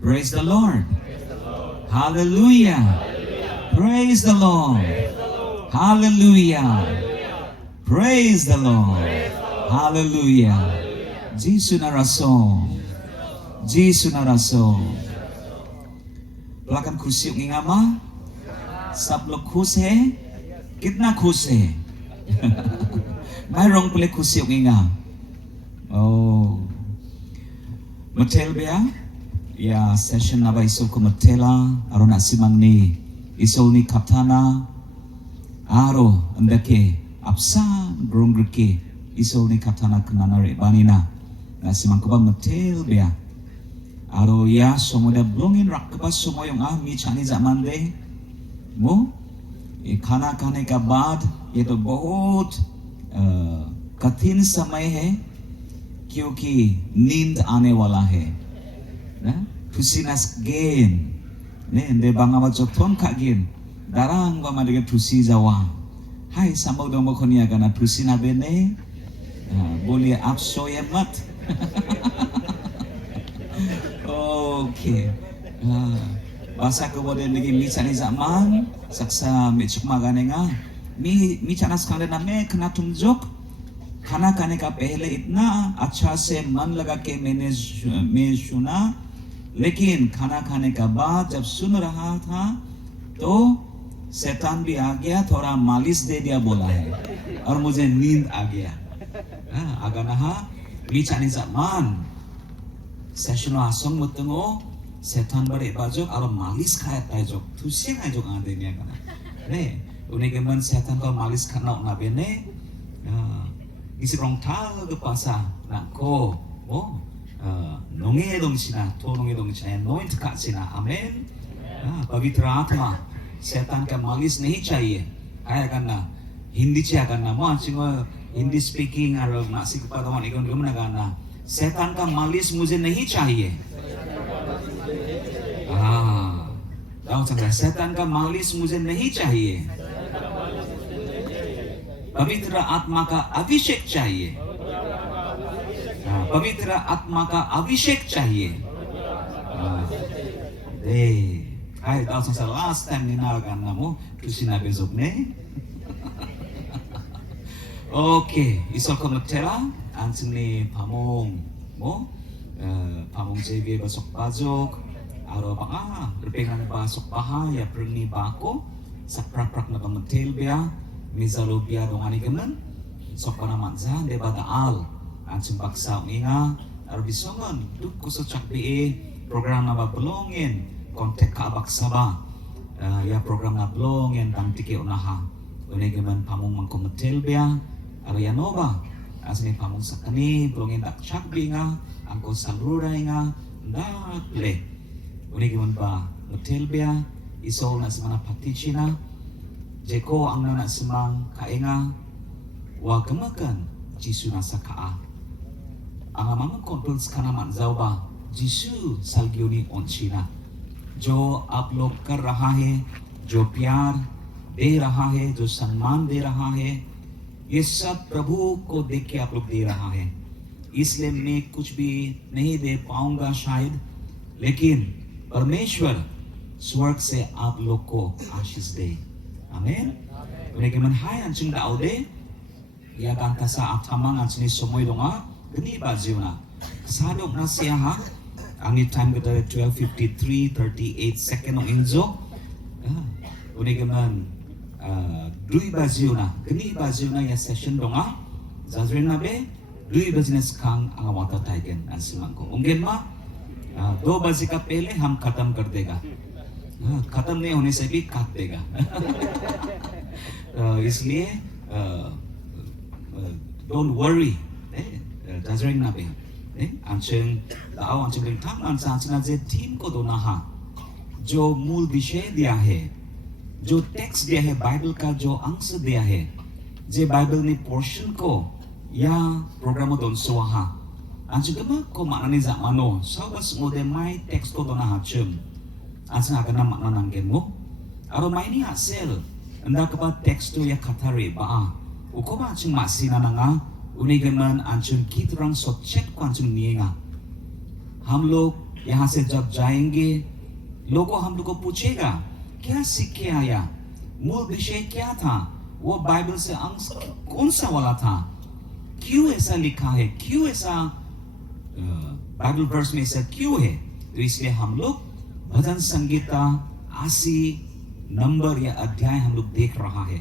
Praise the Lord. Hallelujah. Praise the Lord. Hallelujah. Praise the Lord. Hallelujah. Jesus na raso. Jesus na raso. Belakang खुशी इंगा माँ सब लोग खुश है कितना खुश है मैं रोंग पले खुशी इंगा oh Matel bea ya session naba isol ko matela aro na simang ni isol ni kaptana aro andake apsa grongruke isol ni kaptana kanana re banina na simang ko ba matel bea aro ya somoda blongin rak ba somoyong mi chani zaman de mo ये खाना खाने का बाद ये तो बहुत कठिन समय है क्योंकि नींद आने वाला है ना tusinas gen ne de bangama jokton kagin darang ba madege tusi jawa hai samau dong konia kana tusina bene boleh apso ya mat okay bahasa kemudian lagi mi cani zaman saksa mi cuma gane nga mi cana sekali name kena tunjuk खाना खाने का पहले इतना अच्छा से मन लगा के मैं सुना लेकिन खाना खाने का बाद जब सुन रहा था तो शैतान भी आ गया थोड़ा मालिश दे दिया बोला है और मुझे नींद आ गया अगर नहा बिचारी zaman session asong mutungo शैतान बड़े बाजो और मालिश खाया ताजो तुसी खाया जो आंदे निया कना ने उन्हें के मन शैतान को मालिश करना उना बेने isi rong tal ke pasa nak ko nonge dong sina to nonge dong sina noin tka sina amen पवित्र आत्मा शैतान का मालिश नहीं चाहिए आया करना हिंदी चाहिए करना मां चिंगो हिंदी स्पीकिंग और नासिक पदवान इकोन गमना करना शैतान का मालिश मुझे नहीं चाहिए ताऊ चंगा शैतान का मालिश मुझे नहीं चाहिए पवित्र आत्मा का अभिषेक चाहिए पवित्र आत्मा का अभिषेक चाहिए hai tahu saya last time ni nalakan namu tusina besok ne okay isol ko matela ansing ni pamong mo pamong JV besok pajok aro bang berpengan besok paha ya perni bako saprak-prak na pamatel bia Mizalo biya dong ani kemen sok pana manza de bata al ansung paksa inga ar bisongon duk kuso chak be program na belongin kontek ka baksaba ya program na belongin tang tike unaha une kemen pamung mangkometel biya ar ya nova asni pamung sakani belongin tak chak binga angko salura inga ndak le une kemen ba metel biya isol na semana patichina Jeko ang nana semang kaenga wa kemakan jisu nasa kaa ang amang kontrol skana man zauba jisu salgioni onchina जो आप लोग कर रहा है जो प्यार दे रहा है जो सम्मान दे रहा है ये सब प्रभु को देख के आप लोग दे रहा है इसलिए मैं कुछ भी नहीं दे पाऊंगा शायद लेकिन परमेश्वर स्वर्ग से आप लोग को आशीष दे Amen. Mereka menhai ancing daude ya kan kasa atamang ancing somoy donga geni baziuna sadok na siya ang time kita 12:53:38 second ng inzo mereka man dui baziuna geni baziuna ya session donga zazrin na be dui business kang ang wata taigen ansimang ko ungen ma 2 बजे का पहले हम खत्म कर देगा खत्म नहीं होने से भी काट देगा इसलिए don't worry dazzling na be अंचंग दाव अंचंग थाम अंचंग जे थीम को दोना हा जो मूल विषय दिया है जो टेक्स्ट दिया है बाइबल का जो अंश दिया है जे बाइबल ने पोर्शन को या प्रोग्राम दोन सोहा अंचंग को मानने जामानो सबस मोदे माई टेक्स्ट को दोना हा चम Asa akan nama nananggen mo. Aro maini asel. Anda kepa teks tu ya katare ba. Uko ba ancing masina nanga unigaman ancing kitrang sochet ko ancing nienga. हम लोग यहाँ से जब जाएंगे लोगों हम लोग को पूछेगा क्या सीख के आया, मूल विषय क्या था, वो बाइबल से अंश कौन सा वाला था, क्यों ऐसा लिखा है, क्यों ऐसा बाइबल वर्स में ऐसा क्यों है। तो इसलिए हम लोग भजन संगीता 80 नंबर या अध्याय हम लोग देख रहा है।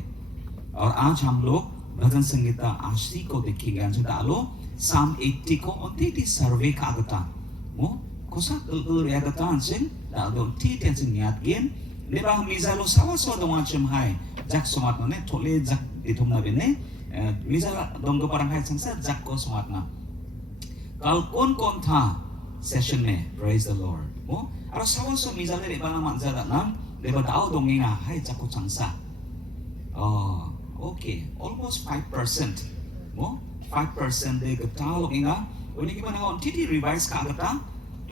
और आज हम लोग भजन संगीता 80 को देखेंगे। आज डालो Psalm 80 को onti survey ka agata mo kosa ya agata ansin da do ti tensin niat gen le ba mizalo sawa so do macam hai jak somat ne tole jak ditumna bene mizala donggo parang hai sangsa jak ko somat na kal kon tha session में praise the Lord mo aro sawa so mizale le ba na manjara na le ba dao donginga hai jak ko changsa oh okay almost 5% mo 5% de gata lokinga uni ki mana on titi revise ka gata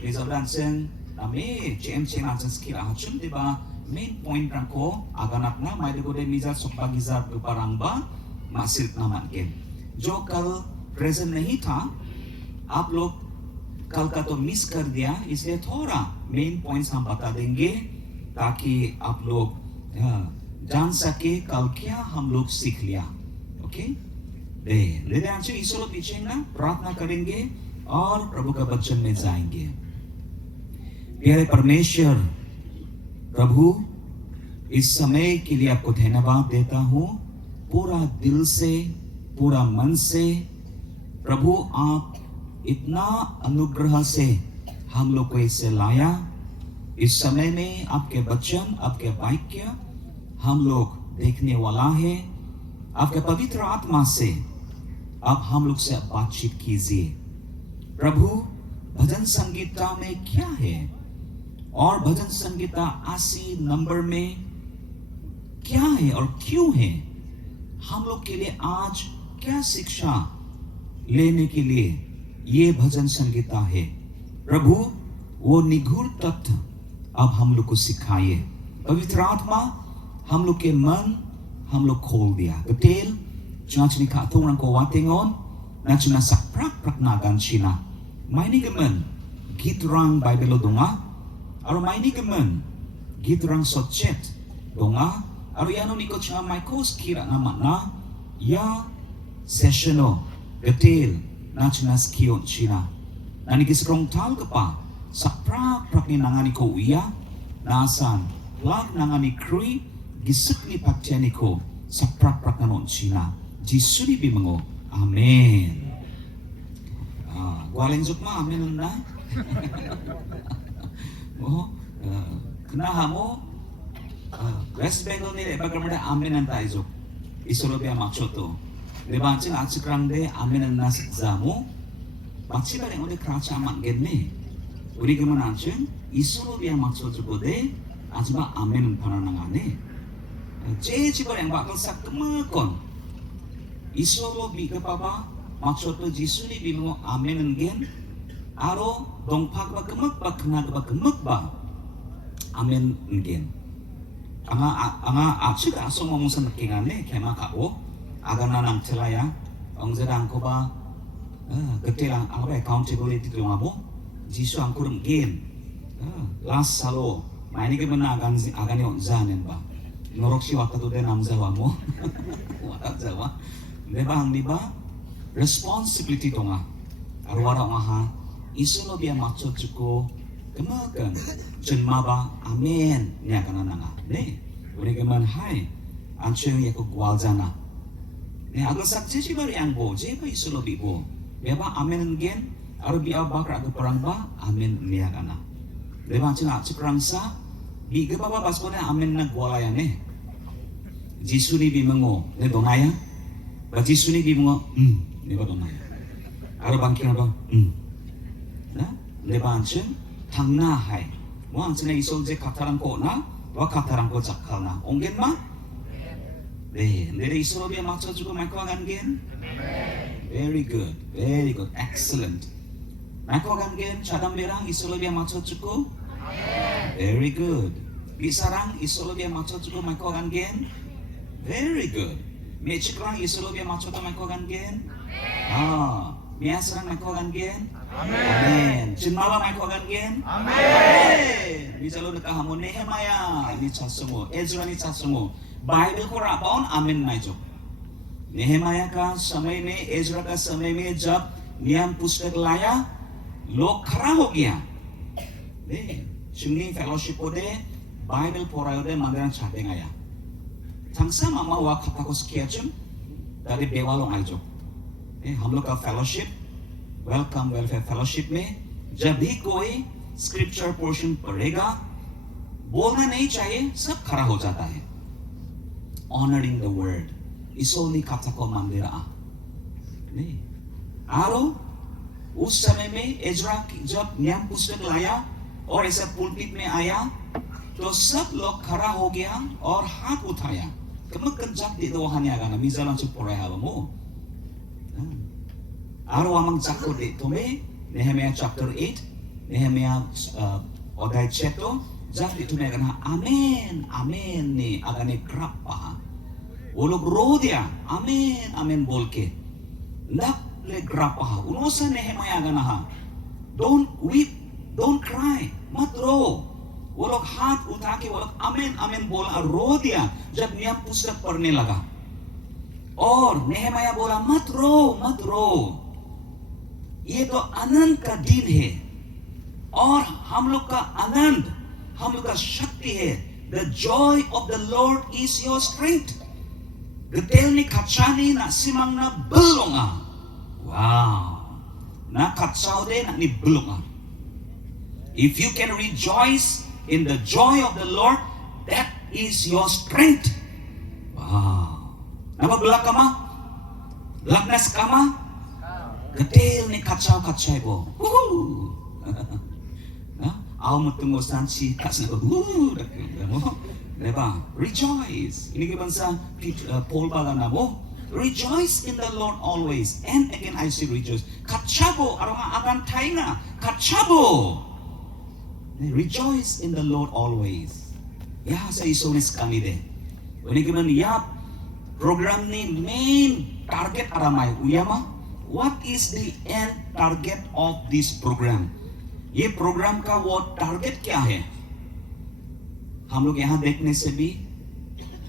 result dansen name change ansen skill achun de ba main point rangko aganak na mai de gode miza sokpa giza parang ba masil naman के जो कल present नहीं था आप लोग कल का तो मिस कर दिया, इसलिए थोड़ा मेन पॉइंट्स हम बता देंगे ताकि आप लोग जान सके कल क्या हम लोग सीख लिया। ओके ले आंसर ईश्वर पीछे ना प्रार्थना करेंगे और प्रभु का वचन में जाएंगे। प्यारे परमेश्वर प्रभु इस समय के लिए आपको धन्यवाद देता हूँ पूरा दिल से पूरा मन से। प्रभु आप इतना अनुग्रह से हम लोग को इससे लाया। इस समय में आपके वचन आपके वाक्य हम लोग देखने वाला है। आपके पवित्र आत्मा से आप हम लोग से बातचीत कीजिए। प्रभु भजन संगीता में क्या है और भजन संगीता 80 नंबर में क्या है और क्यों है, हम लोग के लिए आज क्या शिक्षा लेने के लिए ये भजन संगीता है। प्रभु वो निगूढ़ तत्व अब हम लोग को सिखाइए। पवित्र आत्मा हम लोग के मन हम लोग खोल दिया। Betul, cuma cerita tu orang kau watingon, na cuma saprak prakna gan Cina. Maini gemen, git orang Bible donga, aru maini gemen, git orang sochet donga, aru yano niko cuma maikos kira nama na, ya sessiono, betul, na cuma skion Cina. Nani kisrong tal kepa, saprak prakni nangani ko uya, nasan, lag nangani krui. Gisuk ni paktiani ko sa prak nanon Cina. Jisuri bimango. Amen. Gwaleng zukma amen na. Mo kena mo West Bengal ni bagaimana amen anta izuk. Isolobia maksoto. Lebancin acikrang de amen na zamu. Baci bareng ode kracha aman genne. Uri gimana ancin isolobia maksoto bode azma amen pananangane. जे जीवन yang bakal sak kemakon isolo bi kepapa maksud tu jisu ni bimu amen ngen aro dongpak ba kemak ba kena ba kemak ba amen ngen anga achik aso ngomong san kengane kema kao agana nang celaya ongzerang ko ba ketelang apa accountability tu ngabo jisu angkur ngen last salo maini ke mana agani on zanen ba Norok si waktu tu dia nam Jawa mo, watak Jawa. Lebang di ba responsibility tonga. Arwara maha isulo biya maksud cuko kemakan cenma ba amen nya kana nanga. Ne, uri keman hai ancheng ya ko gwalzana. Ne agal sakje si bar yang bo je ba isulo bi bo. Biya ba amen gen aru biya bakra ke perang ba amen nya kana. Lebang cina cikrang sa bi ke baba baskone amen na gwalaya ne. Jisu ni bimango ne donaya ba Jisu ni bimango ne ba donaya aro bangking ba na le banchen thangna hai mo angchne isol je katharang ko na wa katharang ko jakhalna ongen ma ne isol bi makso jugo mako gan gen very good excellent mako gan gen chadam berang isol bi makso jugo very good bisarang isol bi makso jugo mako gan gen very good. Mechikrang isolo biya macho ta mako gan gen. Miasrang may kuwagan gen? Amen. Chinmaba may kuwagan gen? Amen. Ni jalo nakahamon Nehemiah ni chasumo, Ezra ni chasumo. Bible को रापाउन आमीन नहीं जो नेहमाया का समय में Ezra का समय में जब नियम पुस्तक लाया लोग खड़ा हो गया दे चुनी फेलोशिप को दे बाइबल पढ़ायो दे मंदिर छाते गया थंगसा मामा हुआ खाता को स्केचम ताकि बेवालों आई जो हम लोग का फेलोशिप वेलकम वेलफेयर फेलोशिप में जब भी कोई स्क्रिप्चर पोर्शन पढ़ेगा बोलना नहीं चाहिए सब खड़ा हो जाता है honoring the word इसोनी कथा को मंदिरा नहीं आरो उस समय में एजरा जब नियम पुस्तक लाया और ऐसा पुलपिट में आया तो सब लोग खड़ा हो गया और हाथ उठाया कमकन जब दे दो हन्या गाना मिजाlan चुप पड़े हवा मो आरो amang चक्कर दे तुम्हें Nehemiah chapter 8 Nehemiah 어다이 chapter जब तुम्हें कहना आमेन आमेन ने अगने क्रप्पा वो लोग रो दिया आमेन आमेन बोल के नक ले क्रप्पा उन्होंने नेहमाया गना don't weep don't cry मत रो वो लोग हाथ उठा के वो लोग आमेन आमेन बोला रो दिया जब नियम पुस्तक पढ़ने लगा और नेहमाया बोला मत रो ये तो आनंद का दिन है और हम लोग का आनंद हम लोग का शक्ति है the joy of the Lord is your strength getel ni kachani na simang na belonga wow na kachao de na ni belonga if you can rejoice in the joy of the Lord that is your strength wow nama belak kama belaknas kama getel ni kachao bo Aku tunggu sanksi kasih Leba, rejoice. Ini kebansa Paul Baganamo. Rejoice in the Lord always. And again I say rejoice. Kachabo, aroma akan taina. Kachabo. Rejoice in the Lord always. Ya, saya isunis kami deh. Ini keban ya program ni main target aramai. Uyama, what is the end target of this program? ये programme का वो target क्या है हम लोग यहाँ देखने से भी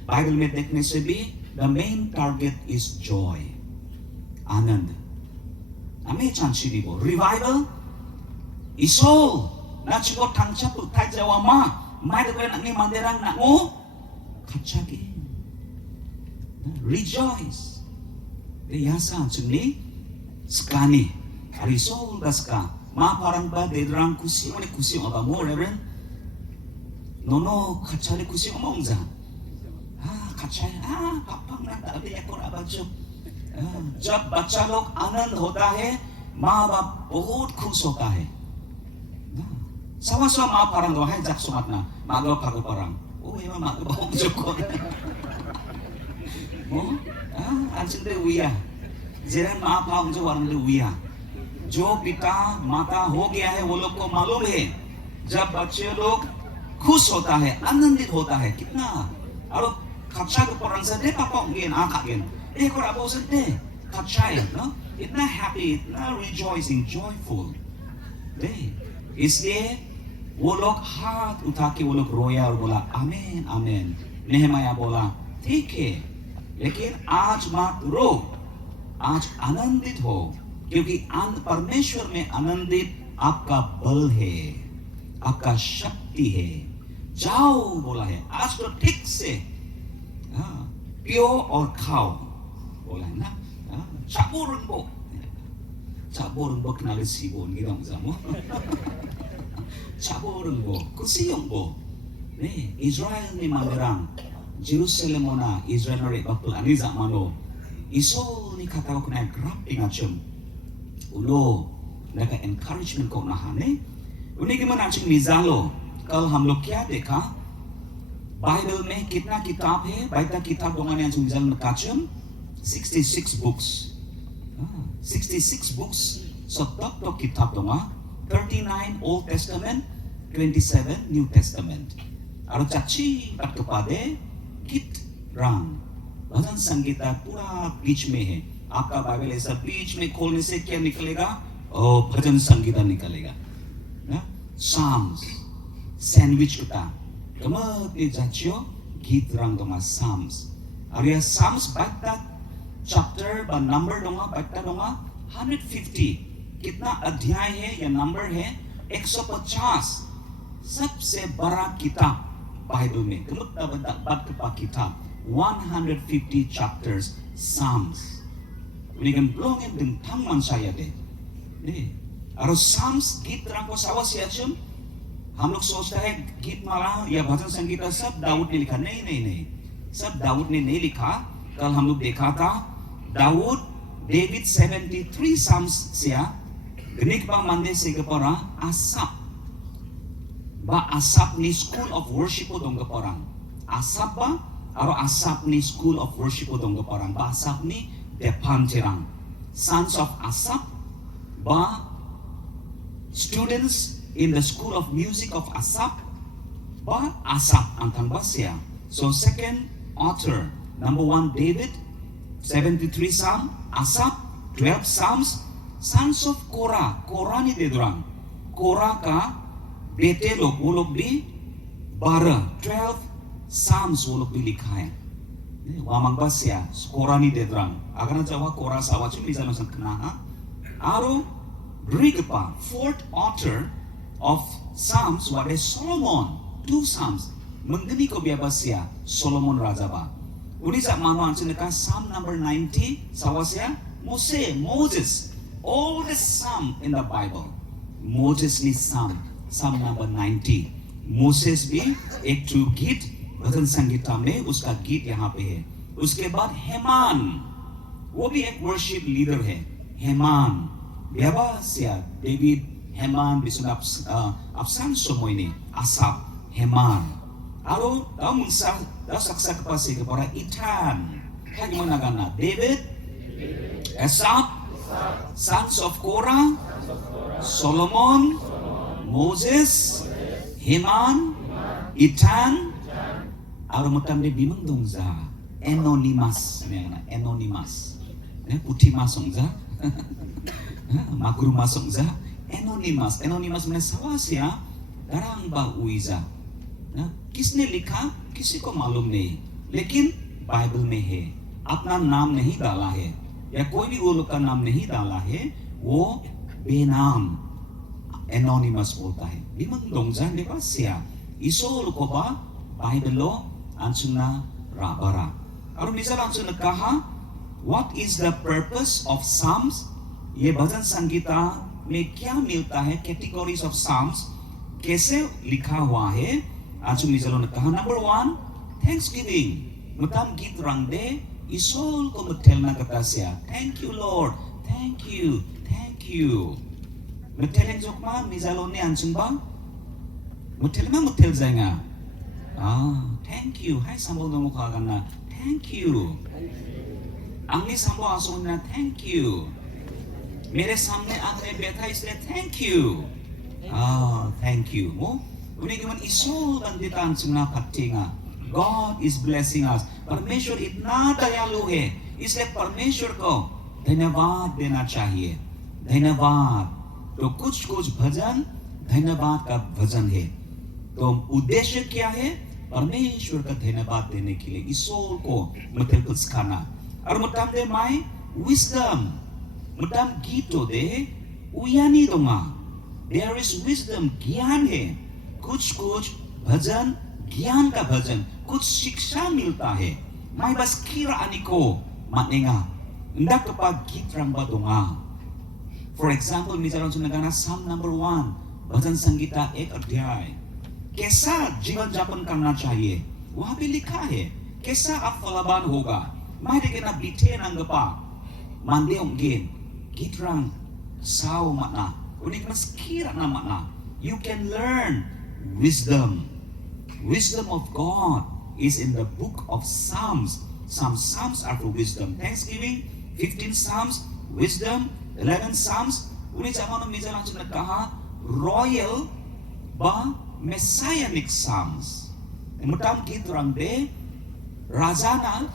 बाइबल में देखने से भी the main target is joy आनंद हमें चांसी दी बो revival iso na chigo tangcha tu tai jawa ma mai de nak ni manderang nak ngo kachagi rejoice de yasa chungni skani ariso daska Ma parang ba dedrang kusi mo ni kusi mo ba mo reverend nono kachale kusi mo mongza kachale papang na tabi ya kor abajo जब बच्चा लोग आनंद होता है माँ बाप बहुत खुश होता है sama-sama माँ parang do hai jak sumat na mago pago parang oh emang mago bong joko mo anjing de uya jiran माँ पाऊं जो warang de uya जो पिता माता हो गया है वो लोग को मालूम है जब बच्चे लोग खुश होता है आनंदित होता है कितना और कच्चा के परंग से दे पापा गेन आका गेन एक और अबो से दे कच्चा है ना इतना हैप्पी इतना रिजॉइसिंग जॉयफुल दे इसलिए वो लोग हाथ उठा के वो लोग रोया और बोला आमीन आमीन नेहमाया बोला ठीक है लेकिन आज मत रो आज आनंदित हो क्योंकि परमेश्वर में आनंदित आपका बल है आपका शक्ति है जाओ बोला है आज तो ठीक से पियो और खाओ बोला है ना चाबोरंबो kenali sibon gidang zamu चाबोरंबो kusiongbo nih Israel ni manderang Jerusalem mona Israel nari bakul ani zamano iso ni kataw kena grab ingacem उलो लगा encouragement को नहाने उन्हीं के मन आंचल मिजालो कल हम लोग क्या देखा बाइबल में कितना किताब है बाइबल किताब दोंगाने आंचल मिजाल नकाचम 66 books 66 books so top kitab donga 39 Old Testament 27 New Testament और चाची बात कपादे कित रंग भजन संगीता पूरा बीच में है आपका बाइबल ऐसा बीच में खोलने से क्या निकलेगा? ओ भजन संगीता निकलेगा ना? Psalms sandwich kita kemat ni jachio git rang donga Psalms area Psalms baita chapter ba number donga baita donga 150 कितना अध्याय है या नंबर है? 150 सबसे बड़ा किताब बाइबल में किताब 150 chapters Psalms उन्हें belong in den tangman saya deh और Psalms गीत रंग को सावस याचम हम लोग सोचते हैं गीत माला या भजन संगीत सब दाऊद ने लिखा। नहीं सब दाऊद ने नहीं लिखा। कल हम लोग देखा था Dawood David 73 Psalms siya genik bang mande si keporang Asap ba Asap ni School of Worship dong keporang Asap ba aro Asap ni School of Worship dong keporang ba Asap ni Depan Cerang sons of Asap ba students in the School of Music of Asap ba Asap antang ba siya. So second author number 1 David 73 Psalm Asap 12 Psalms sons of Korah ni de durang Korah ka bete log वो लोग भी 12 Psalms वो लोग भी लिखा है wamang basya Korah ni de durang akan jawa Korah sawa cumi jalan sengkena aro Rigpa fourth author of Psalms wade Solomon 2 Psalms menggeni ko biabasya Solomon raja ba uni sak mano ansin ka Psalm number 90 sawasya Moses oldest psalm in the Bible Moses ni Psalm number 90 Moses भी एक true गीत भजन संगीता में उसका गीत यहाँ पे है। उसके बाद हेमान वो भी एक वर्शिप लीडर है। हेमान बियाबासिया डेविड हेमान बिसुन अपसान सोमोइनी Asap हेमान आरो दामुंसा दासaksa kepasi kepada Itan kan gimana kana David Asap sons of Korah Solomon Moses Heman Itan aro mutam de bimang dongza anonymous puti masongza maguru masongza anonymous मैंने सवासिया दरांग बा उइजा किसने लिखा किसी को मालूम नहीं लेकिन बाइबल में है अपना नाम नहीं डाला है या कोई भी वो लोग का नाम नहीं डाला है वो बेनाम anonymous बोलता है बिमंग दोंगजान दे पासिया इसोल को बा बाइबलो अंसुना राबरा और मिसाल अंसुना कहा what is the purpose of Psalms ये भजन संगीता में क्या मिलता है categories of Psalms कैसे लिखा हुआ है अंसुन मिसालों ने कहा number 1 thanksgiving मुताम गीत रंग दे इसोल को मुतेलना कता Siya thank you Lord thank you मुतेलें जोकमा मिसालों ने अंसुन बा मुतेल जाएगा thank you hai sambal dong ko agana thank you angni sambal asona thank you मेरे सामने आपने बैठा इसलिए thank you thank you mo उन्हें केवल ईश्वर Bandita अंसुना पत्तेगा God is blessing us परमेश्वर इतना दयालु है इसलिए परमेश्वर को धन्यवाद देना चाहिए धन्यवाद तो कुछ भजन धन्यवाद का भजन है तो उद्देश्य क्या है परमेश्वर का धन्यवाद देने के लिए ईश्वर को मतलब कुछ खाना और मतलब दे माय wisdom मतलब गीतो दे उयानी दोंगा there is wisdom ज्ञान है कुछ भजन ज्ञान का भजन कुछ शिक्षा मिलता है माय बस kira aniko matnenga ndak kepa git ramba donga for example misalnya sunagana Psalm number 1 भजन संगीता एक अध्याय कैसा जीवन यापन करना चाहिए वहां भी लिखा है कैसा आप फलवान होगा मैं देखना बीते नंगपा मांदे onggen gitrang sao makna unik mas kira na makna you can learn wisdom of God is in the book of Psalms some Psalms are for wisdom thanksgiving 15 Psalms wisdom 11 Psalms unik sama no misa langsung nagkaha royal ba messianic Psalms mutam git rang de rajana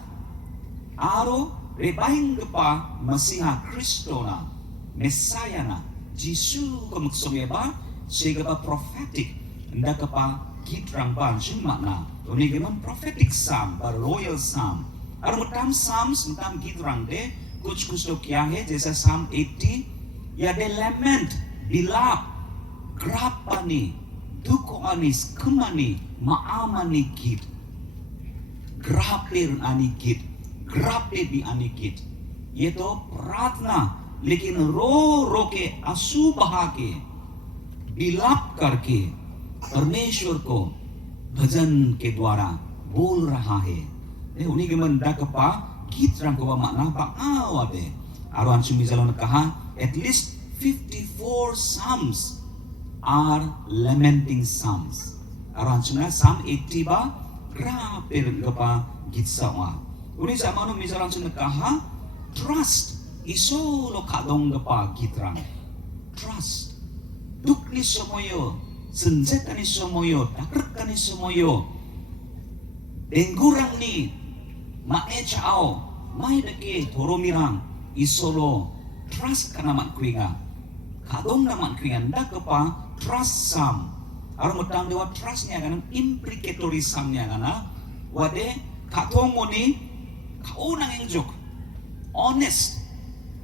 aro Rebahin pa Masiha Kristo na, Messiah na, Jisu ko magsungye ba, siya ba prophetic, hindi ka pa gitrang ba, siyuma na, unig naman prophetic psalm, ba royal psalm. Aram mutam psalms, mutam gitrang de, kuch gusto kya hai, जैसा Psalm 80, ya de lament, bilap, grapani, dukoanis, kumani, maamani git, grapir ani git, grape भी आने kit ये तो प्रार्थना लेकिन रो रो के आंसू बहा के विलाप करके परमेश्वर को भजन के द्वारा बोल रहा है उन्हीं के मन कपा गीत रंग को makna baawa de aron sumisalon kaha at least 54 psalms are lamenting psalms aron sumna Psalm 80 ba grape kapa git sawa Uni sama nu misalnya langsung kaha trust iso lo kadong gapa gitrang trust duk ni semoyo senjata ni semoyo takrek ni semoyo denggurang ni mae chao mai deke toromirang iso lo trust kana mat kuinga kadong na mat kuinga ndak gapa trust sam aron mutang dewa trust nya kana imprecatory sam nya kana wade kadong mo ni kaunang yang jok honest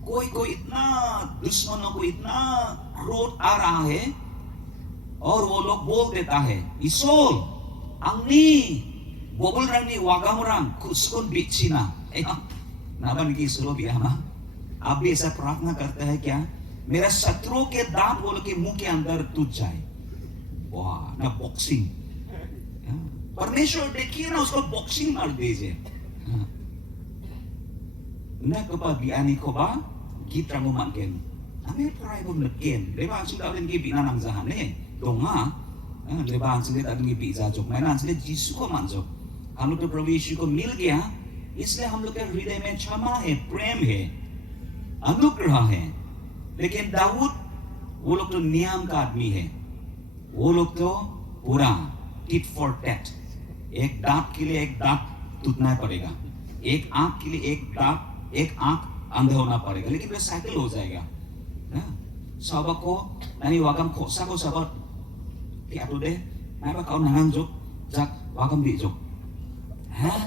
कोई इतना दुश्मनों को इतना क्रोध आ रहा है और वो लोग बोल देता है इसोल अंगनी बोल रंगनी वागामुरंग कुसकुन बिचिना नाबन की सुरो भी हम आप भी ऐसा प्रार्थना करते हैं क्या मेरा शत्रुओं के दांत बोल के मुंह के अंदर टूट जाए वाह ना बॉक्सिंग परमेश्वर देखिए ना उसको बॉक्सिंग मार दीजिए na kapag ani ko ba gitrang mo magen ame try mo nagen leba sing daw gi binanang zahane donga leba sing daw gi biza jok मैं ना इसलिए यीशु को मान जो हम लोग तो प्रभु यीशु को मिल गया इसलिए हम लोग के हृदय में क्षमा है प्रेम है अनुग्रह है लेकिन दाऊद वो लोग तो नियम का आदमी है वो लोग तो पूरा टिट फॉर टैट एक दांत के लिए एक दांत टूटना पड़ेगा एक आंख के लिए एक आंख अंधे होना पड़ेगा लेकिन वे साइकिल हो जाएगा सबा को नानी वागम खोसा को सबा क्या तो दे मैं बा कौन नंग जो जाक वागम भी जो हैं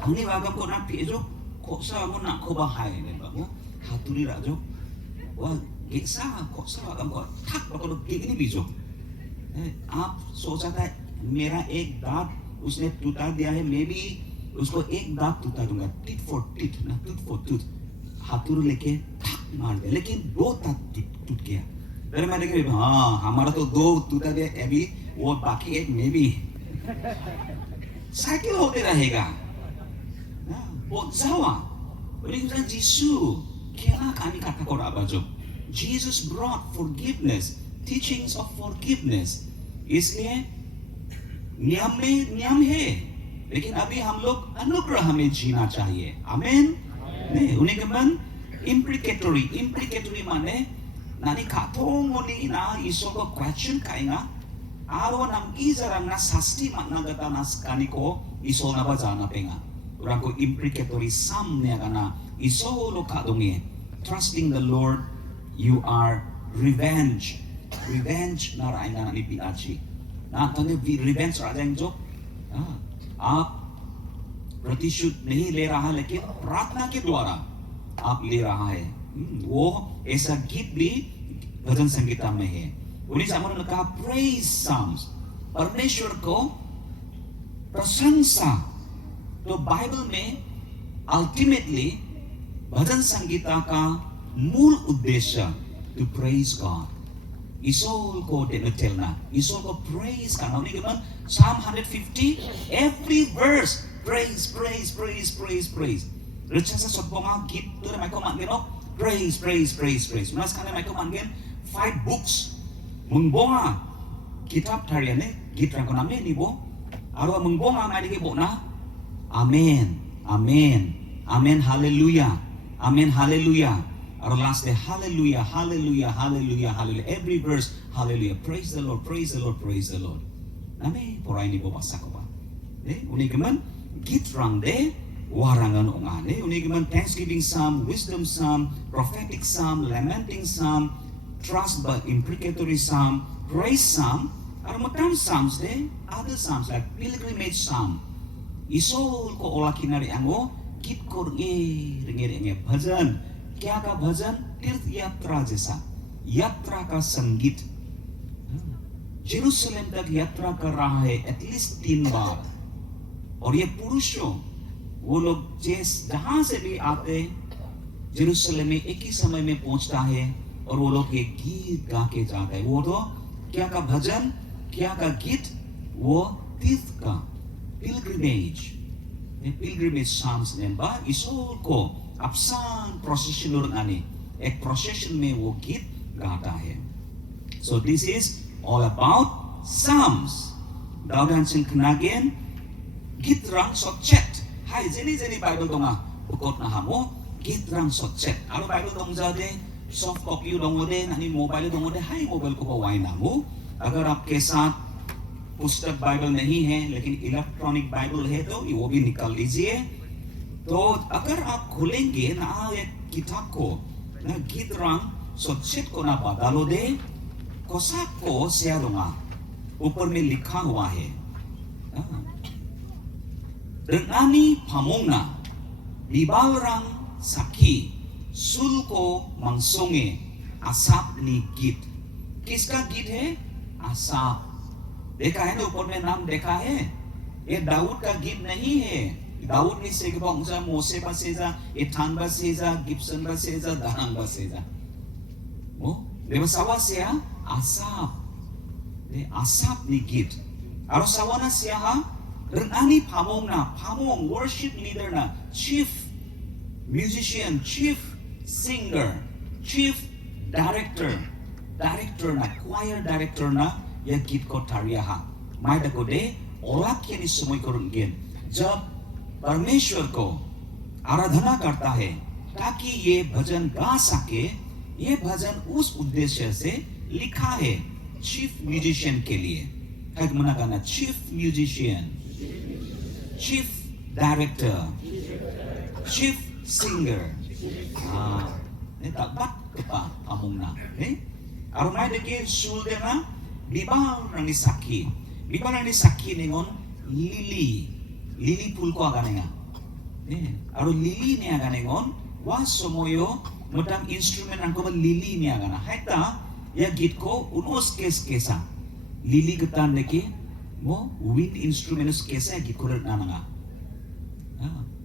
अंगनी वागम को ना पी जो खोसा को ना को बाहाय ने बाबू हाथुरी राजो वह गिसा खोसा वागम को ठक बको गिगनी भी जो आप सोचा था मेरा एक दांत उसने टूटा दिया है मे बी उसको एक दांत टूटा दूंगा टिट फॉर टिट ना टूट फॉर टूट हाथुर लेके ठक मार दे लेकिन दो दांत टूट गया फिर मैंने कहा हाँ हमारा तो दो टूटा गया अभी वो बाकी एक में भी साइकिल होते रहेगा वो जावा उन्हें जीसु क्या kami kata ko apa jo Jesus brought forgiveness teachings of forgiveness इसलिए नियम है लेकिन अभी हम लोग अनुग्रह में जीना चाहिए आमेन नहीं उन्हें कमन imprecatory माने नानी खातों मोनी ना ईश्वर को question काइंगा आरो नम इजरंग ना सस्ती makna गता ना skani को ईश्वर ना बजाना पेंगा orang ko imprecatory sam ne kana Ishwar low खादोंगे trusting the Lord you are revenge ना राइना नानी पिनाची ना तने revenge राजें जो आप प्रतिशोध नहीं ले रहा लेकिन प्रार्थना के द्वारा आप ले रहा है वो ऐसा गीत भी भजन संगीता में है उन्हीं सामने ने कहा praise psalms परमेश्वर को प्रशंसा तो बाइबल में अल्टीमेटली भजन संगीता का मूल उद्देश्य to praise God ईश्वर को देना ईश्वर को praise करना उन्हीं के मन Psalm 150 every verse praise Recasa sotbonga gitu na ko manggen praise mas kana may ko manggen 5 books mungbonga kitab tariane gitran ko namin ibo aro mungbonga may digi bo na amen hallelujah aro last day hallelujah every verse hallelujah praise the Lord name poray ni bo basa ko ba unig man gitrang de warangan ongane uni giman thanksgiving psalm, wisdom psalm, prophetic psalm, lamenting psalm, trust but imprecatory psalm, praise psalm, aro matam psalms de other psalms like pilgrimage psalm. Isol ko ola kinari ango git ko ringe bhajan. क्या का भजन? तीर्थ यात्रा जैसा, यात्रा का संगीत। Jerusalem तक यात्रा कर रहा है एटलीस्ट 3 बार, और ये पुरुषों वो लोग जहां से भी आते जेरूसलम में एक ही समय में पहुंचता है और वो लोग ये गीत गा के जाते हैं। वो तो क्या का भजन, क्या का गीत, वो तीर्थ का pilgrimage psalms nemba isol को अपसान प्रोसेशन और आने एक प्रोसेशन में वो गीत गाता है। So this is all about psalms. Daudan sing kenagen git rang sochet. Hai jeni Bible donga ukot na hamo git rang sochet. Alo Bible dong jade soft copy dong ode nani mobile dong ode hai mobile को पवाई नामो। अगर आपके साथ पुस्तक Bible नहीं है लेकिन electronic Bible है तो वो भी निकाल लीजिए। तो अगर आप खोलेंगे ना एक किताब को ना गीत रंग सोचेत को ना बदलो दे कोसा को सेयारोंगा ऊपर में लिखा हुआ है रंगानी फामोंगना बिबाल रंग साकी सुल को मंगसोंगे आसाप नी गीत। किसका गीत है? आसाप। देखा है ना ऊपर में नाम देखा है, ये दाऊद का गीत नहीं है। Dawood ni segbong sa Mose baseza, Ethan baseza, Gibson baseza, Dahan baseza. Oh, dia sawa siya Asap. De Asap ni git. Aro sawa na siya ha Renani pamong na, pamong worship leader na, chief musician, chief singer, chief director na, choir director na ya git ko tariya ha. Mai da ko de olak yani sumoy ko gen. जब परमेश्वर को आराधना करता है ताकि ये भजन गा सके, ये भजन उस उद्देश्य से लिखा है चीफ म्यूजिशियन के लिए। है मना गाना chief musician, chief director, chief singer. ने ताbat kepa amungna. Arunai deke suldena bibal nang saki. Bibal nang saki ningon lili pul ko aganenga. Aru lili ni aganengon wa somoyo modam instrument angko ba lili ni agana. Haita ya git ko unos kesa. Lili getan deke mo wind instrument us kesa git ko nanga.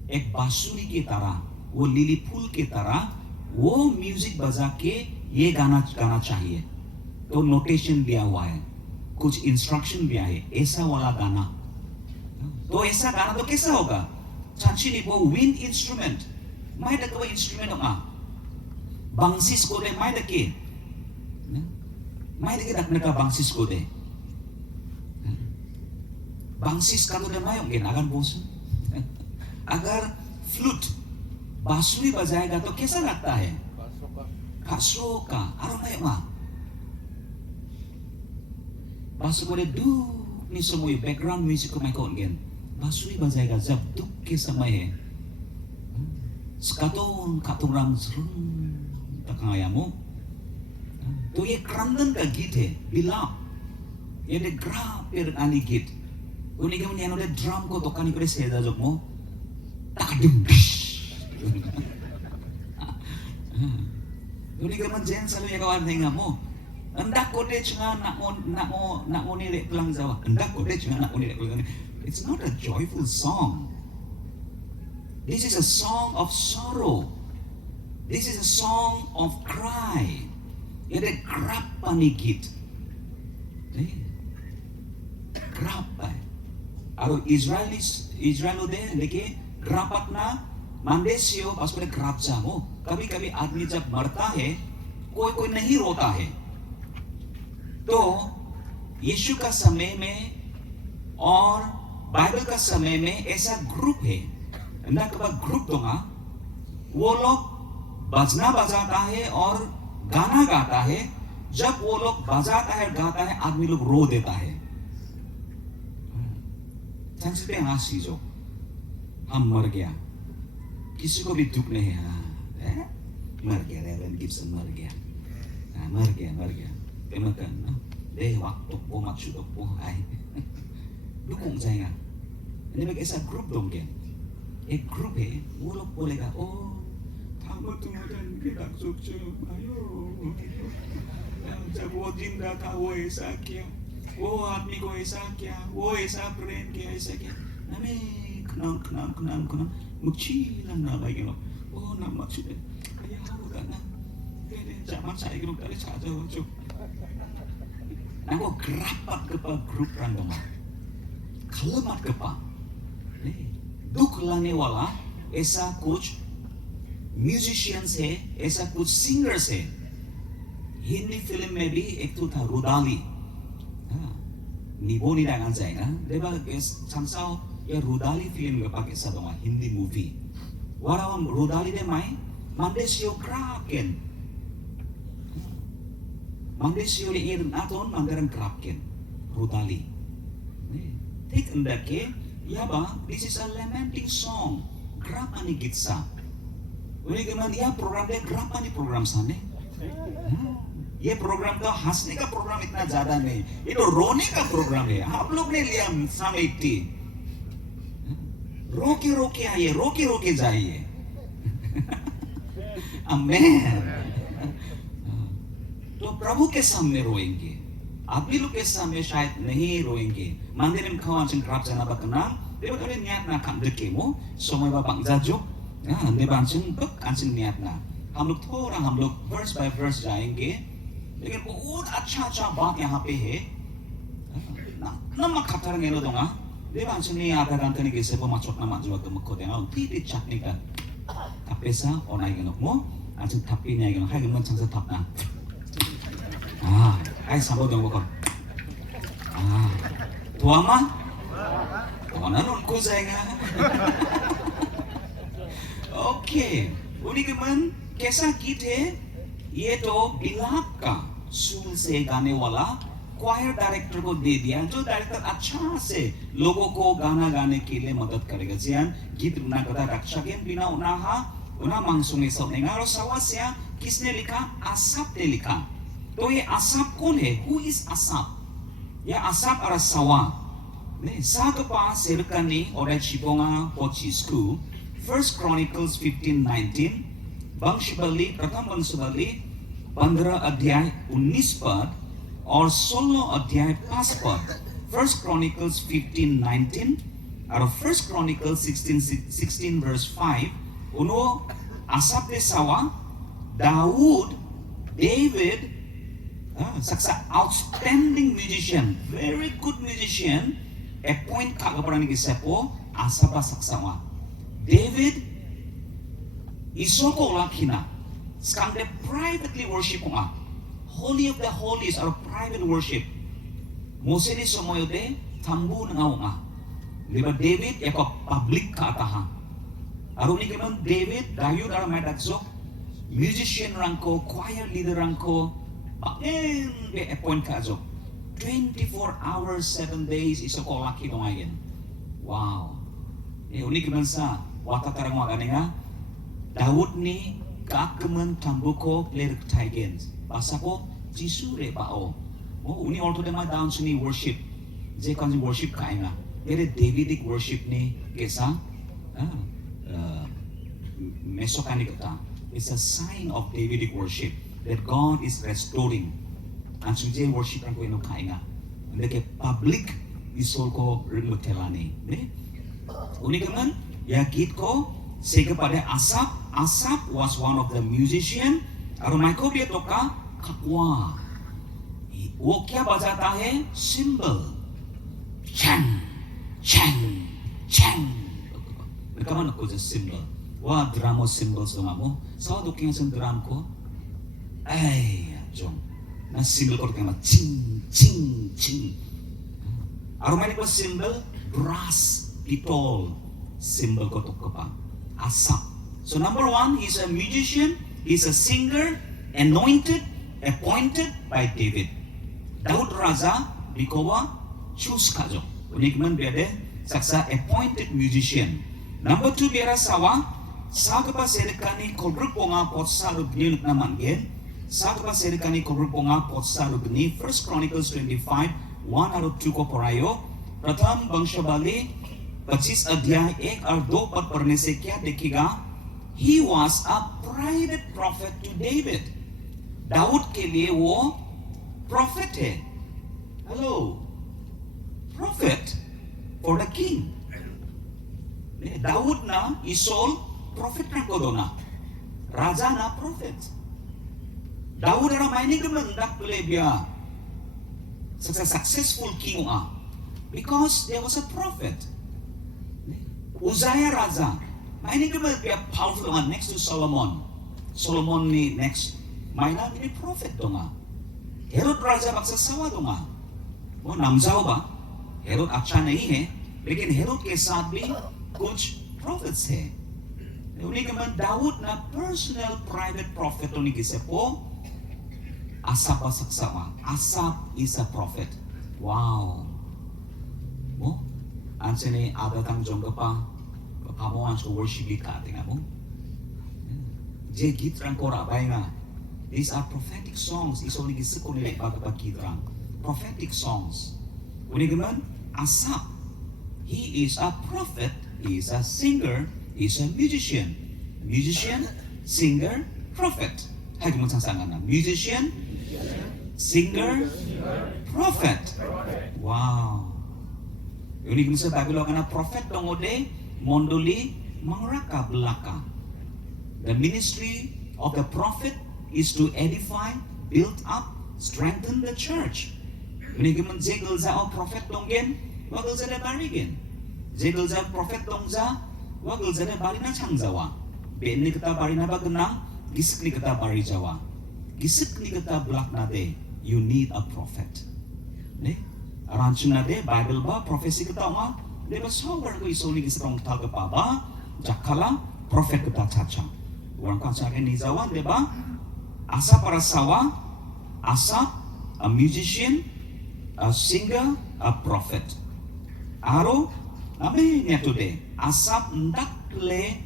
एक बांसुरी की तरह, वो lily फूल की तरह वो music बजा के ये गाना चाहिए। तो नोटेशन दिया हुआ है, कुछ इंस्ट्रक्शन दिया है, ऐसा वाला गाना। तो ऐसा गाना तो कैसा होगा? चांचीनी वो विंड इंस्ट्रूमेंट, माय दके वो इंस्ट्रूमेंट होगा। बांसिस को दे माय दके रखने का बांसिस को दे। बांसिस का तो दे माय होंगे नागन बोस। अगर फ्लूट बांसुरी बजाएगा तो कैसा लगता है? कासोका aromaima बांसुरी को दू ni semua background music को मैं कौन गेन बांसुरी बजाएगा जब दुख के समय है skatong katung rang serung takayamu तो ये क्रंदन का गीत है बिलाप ये दे ग्राफ ये आनी गीत उन्हीं के मुझे नोटे ड्रम को तो कानी करे सेजा जब मो takadum Duni ka man jen salu ya kawan tengah mo. Hendak kode cuma nak mo ni lek pelang Jawa. Hendak kode cuma nak mo ni lek pelang. It's not a joyful song. This is a song of sorrow. This is a song of cry. Ini grab panikit. Grab pa. Aro Israel de leke ग्रापक ना मांडेसियो बस पर grab जामो कभी कभी आदमी जब मरता है कोई नहीं रोता है तो यीशु का समय में और बाइबल का समय में ऐसा ग्रुप है ना कब ग्रुप दूंगा वो लोग बजना बजाता है और गाना गाता है जब वो लोग बजाता है गाता है आदमी लोग रो देता है संस्कृत आशीजो हम मर गया किसी को भी दुख नहीं है मर गया रेवन गिब्सन मर गया मर गया kemudian deh waktu po maksud po ay dukung saya ini bagi esa grup dong kan grup muluk boleh ka tamu tumudan kita sukses ayo jago jinda ka wo sakya wo admi ko sakya wo esa friend ke sakya nami kenang mucilan na lagi no nama maksudnya ayah udah na zaman saya grup dari saja cuk Aku gerapat kepa grup random, kalemat kepa, duk lane wala, esa coach musician से, ऐसा कुछ singer से, Hindi film में भी एक तो था रुदाली, निबो नहीं डांगा जाएगा, लेकिन इस संसार ये रुदाली फिल्म के पाके साधों हिंदी मूवी, वाराम रुदाली दे माय, मंडेसियो kraken. Mandesio le irin aton mandaran krapken rudali. Take ndake yaba this is a lamenting song. Krapani gitsa. Uni keman ya program de krapani program sane. ये प्रोग्राम तो हंसने का प्रोग्राम इतना ज्यादा नहीं ये तो रोने का प्रोग्राम है आप लोग ने लिया समेटी रोके आइए रोके जाइए आमेन तो प्रभु के सामने रोएंगे आदमी लोग के सामने शायद नहीं रोएंगे मंदिर में खावा चिंग क्राप जाना बकना देखो कभी नियत ना काम देखे मो समय बाबा जाजो ने बांचिंग बक आंचिंग नियत ना हम लोग वर्स बाय वर्स जाएंगे लेकिन बहुत अच्छा बात यहाँ पे है nama kataran ngelo donga de bansing ni ada rantani ke sebo macok nama jwa ke mekho denga ti chakni ka tapesa onai ngelo mo anjing tapi nya ngelo hai ngelo changsa tapna ai sabo dong bokon tua ma ona non ko zainga okay उन्हीं के मन कैसा गीत है ये तो बिलाप का सुर से गाने वाला क्वायर डायरेक्टर को दे दिया जो डायरेक्टर अच्छा से लोगों को गाना गाने के लिए मदद करेगा जियान गीत रुना कदा रक्षकें बिना उना मांगसुंगे सबनेगा और सवास्या किसने लिखा आसाप ने लिखा तो ये आसाप कौन है हु इज आसाप ये आसाप और sawa ने सागपा सेरकानी और चिपोंगा पोचिस्कू First Chronicles 15:19 वंशबली प्रथम वंशबली 15 अध्याय 19 पद और 16 अध्याय 5 पद First Chronicles 15:19 और First Chronicles 16 verse 5 उनो आसाप ने सावा Dawood David such an outstanding musician very good musician appoint kagaparan ki sepo asapa saksawa David isoko lakina sekarang dia privately worship nga holy of the holies or private worship Mose ni somoyo de tambu nga nga liba David yako public ka ataha aruni kenon David dayu dara medakso musician rangko choir leader rangko bagen be appoint ka zo 24 hours 7 days isoko laki dongayen wow unik kenon sa wata tarang wagane nga Daud ni kakemen tambuko lerk taigens basako jisure bao uni orto dema dance ni worship je kanji worship kainga ere Davidic worship ni kesa mesokani kata it's a sign of Davidic worship that God is restoring ansu je worship ang ko ino kainga ndeke public isol ko ringotelani ne uni kemen ya git ko से kepada Asap was one of the musician और micro भी तो का खकवा वो क्या बजाता है symbol Chang Chang Chang कमान को जो सिंबल वह ड्रामो सिंबल समामो साव तो क्या सन ड्राम को जों ना सिंबल को क्या चिंग चिंग चिंग और माइको को सिंबल brass pitol सिंबल को तो कपा Asap. So number one, he's a musician, he's a singer, anointed, appointed by David. Daud Raja bikowa choose kajo. Unikman biade saksa appointed musician. Number two biara sawa Sagapa serikani kolruponga potsaru gni naman gen. Sagapa serikani kolruponga potsaru gni. 1 Chronicles 25 1 और 2 को पढ़ायो. प्रथम वंशावली 25 अध्याय 1 और 2 पद पढ़ने से क्या देखेगा? He was a private prophet to David. Dawood के लिए वो prophet है. Hello, prophet for the king. Dawood ना इसोल prophet ना को दोना. राजा ना prophet. Dawood era mainin kemendak pelebia. Such a successful king because there was a prophet. Uzziah Raja, mainin kemendak powerful one next to Solomon. Solomon ni next. Maina ini prophet donga. Herod Raja baksasawa donga. वो नामजाओ बा. हेरोद अच्छा नहीं है, लेकिन हेरोद के साथ भी कुछ prophets है. उन्हीं के मन दाऊद ना personal private prophet उन्हीं किसे पो Asap saksawa. Asap is a prophet. Wow. Mo, ansene ada tang jongga pa, pamo anso worship ka tinga mo. Je gitrang kora bainga. These are prophetic songs. Iso ni gisiko nila Bhagavad Gita. Prophetic songs. Unigaman Asap. He is a prophet. He is a singer. He is a musician. Musician, singer, prophet. Hai mo sangsangan na. Musician, singer, prophet. Wow. Unigaman sa Bible kana prophet tongode mondoli mangraka belaka. The ministry of the prophet is to edify, build up, strengthen the church. Unigaman jegel za o prophet tonggen, wagel za barigen. Jegel za prophet tongza, wagel za barina changzawa. Benni kata barina bagenang, gisik ni kata bari jawa. Gisik ni kata belak nade, you need a prophet. Ne? Arancun nade Bible ba profesi kata ma, de ba sower ko isoni gisrong taga pa ba, jakala prophet kata chacha. Orang kaca ke ni jawa de ba, Asap para sawa, Asap a musician, a singer, a prophet. Aro, name niya today. Asap ndakle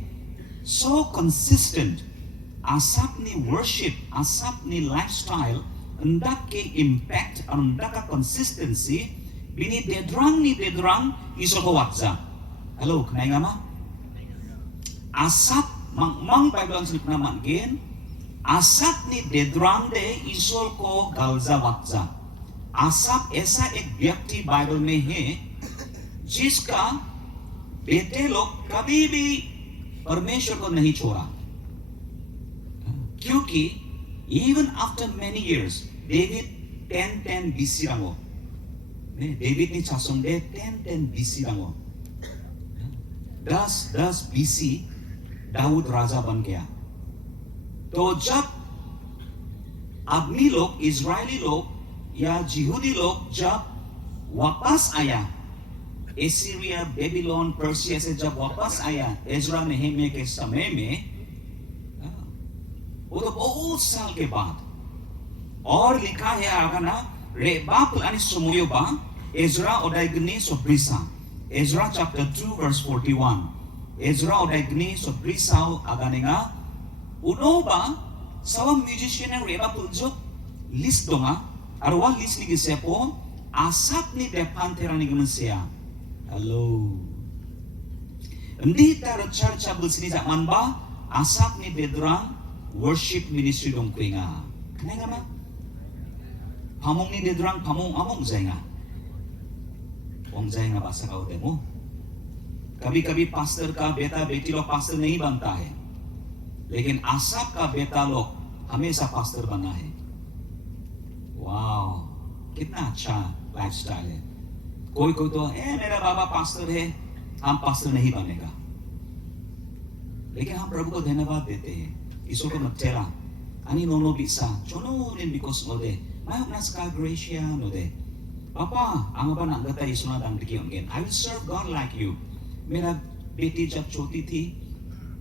so consistent. Asap ni worship, Asap ni lifestyle, ndak ke impact, ndak ka consistency. Bini dedrang ni dedrang iso ko watza. Hello, kenai ngama? Asap mang Bible slip naman gen. Asap ni dedrang de isol को galza watza. आसाप ऐसा एक व्यक्ति Bible में है जिसका बेटे लोग कभी भी परमेश्वर को नहीं छोड़ा, क्योंकि even after many years David 1010 BC rango, David ni chasong de 1010 BC rango, 10 BC Dawood राजा बन गया. तो जब आदमी लोग, इजरायली लोग या यहूदी लोग जब वापस आया, एसीरिया, बेबीलोन, पर्सिया से जब वापस आया एजरा नेहेमिया के समय में, वो तो बहुत साल के बाद, और लिखा है आगना रेबाप अनि सुमुयोबा एजरा ओडाइगनी सोब्रिसा, एजरा chapter 2 verse 41, एजरा ओडाइगनी सोब्रिसा आगानेगा unoba sawa musician yang reba punjuk list donga arwah list ni gisepo asap ni depantera ni gemensia. Hello, ndi tar church abul sini zaman ba asap ni dedrang worship ministry dong kuinga kenanga ma pamong ni dedrang pamong among zainga ong zainga bahasa kau demo. कभी-कभी pastor का बेटा बेटी लोग pastor नहीं बनता है, लेकिन आसाप का बेटा लोग हमेशा पास्टर बना है. वाओ, कितना अच्छा लाइफस्टाइल है. कोई तो मेरा बाबा पास्टर है, हम पास्टर नहीं बनेगा, लेकिन हम प्रभु को धन्यवाद देते हैं. Isu ko magtera ani nono bisa chono rin because ode mayok na ska gracia ode papa ang ba nang gata isu na dang dikyong. I will serve God like you. मेरा बेटी जब छोटी थी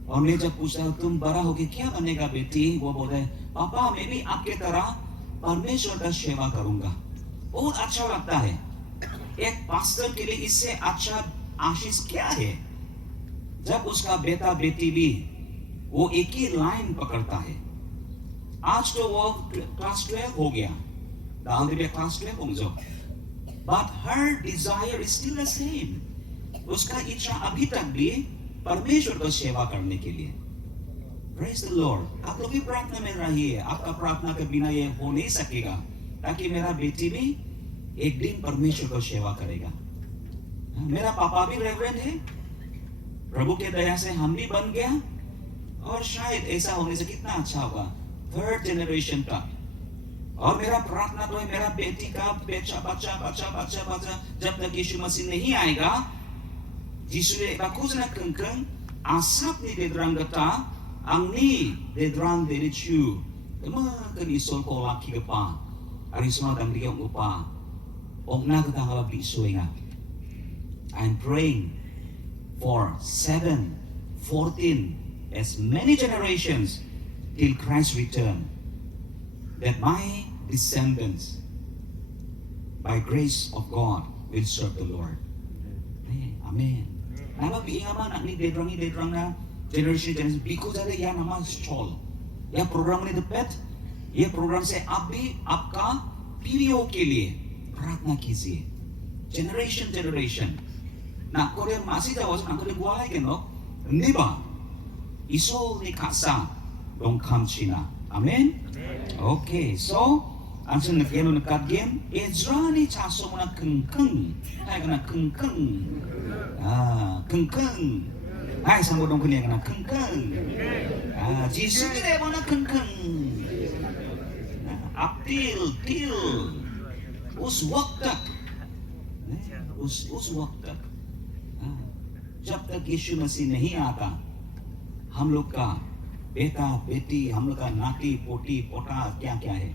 और मैं जब पूछा तुम बड़ा होके क्या बनेगा बेटी, वो बोले पापा मैं भी आपके तरह परमेश्वर का सेवा करूंगा. बहुत अच्छा लगता है. एक पास्टर के लिए इससे अच्छा आशीष क्या है जब उसका बेटा बेटी भी वो एक ही लाइन पकड़ता है। आज तो वो क्लास 12 हो गया, डाल दिया क्लास 12 हो जाओ, but her desire is still the same. उसका इच्छा अभी तक भी परमेश्वर को सेवा करने के लिए। Praise the Lord. आप लोग भी प्रार्थना में रहिए, आपका प्रार्थना के बिना ये हो नहीं सकेगा, ताकि मेरा बेटी भी एक दिन परमेश्वर को सेवा करेगा। मेरा पापा भी रेवरेंड है, प्रभु के दया से हम भी बन गया, और शायद ऐसा होने से कितना अच्छा होगा 3rd जनरेशन का। और मेरा प्रार्थना तो है मेरा बेटी का बच्चा बच्चा बच्चा बच्चा बच्चा जब तक यीशु मसीह नहीं आएगा, जिसु의 bakusna kengkeng asap ni dedrang gata angni dedrang derichu kemakan isol ko laki gepa arisma dang dia upa ongna gata ngala bisuenga. I'm praying for 7, 14, as many generations till Christ's return, that my descendants, by grace of God, will serve the Lord. Amen. Nama biinga man ni dedrang na generation because ada ya nama stall. Ya program ni depet, ये programme से आप भी आपका पीढ़ियों के लिए प्रार्थना कीजिए। जनरेशन ना कोरे masih jauh ना कोरे buat lagi no niba isol ni kasa dong kam China. Amen. Okay, so angsun negeno nekat game Ezra ni caso mana kengkeng, hai kena kengkeng, kengkeng, hai sama dong kena kena kengkeng, Jesus ni mana kengkeng, till us वक्त तक, उस वक्त तक, जब तक यीशु मसीह नहीं आता, हम लोग का बेटा बेटी, हम लोग का नाती पोती पोता क्या क्या है,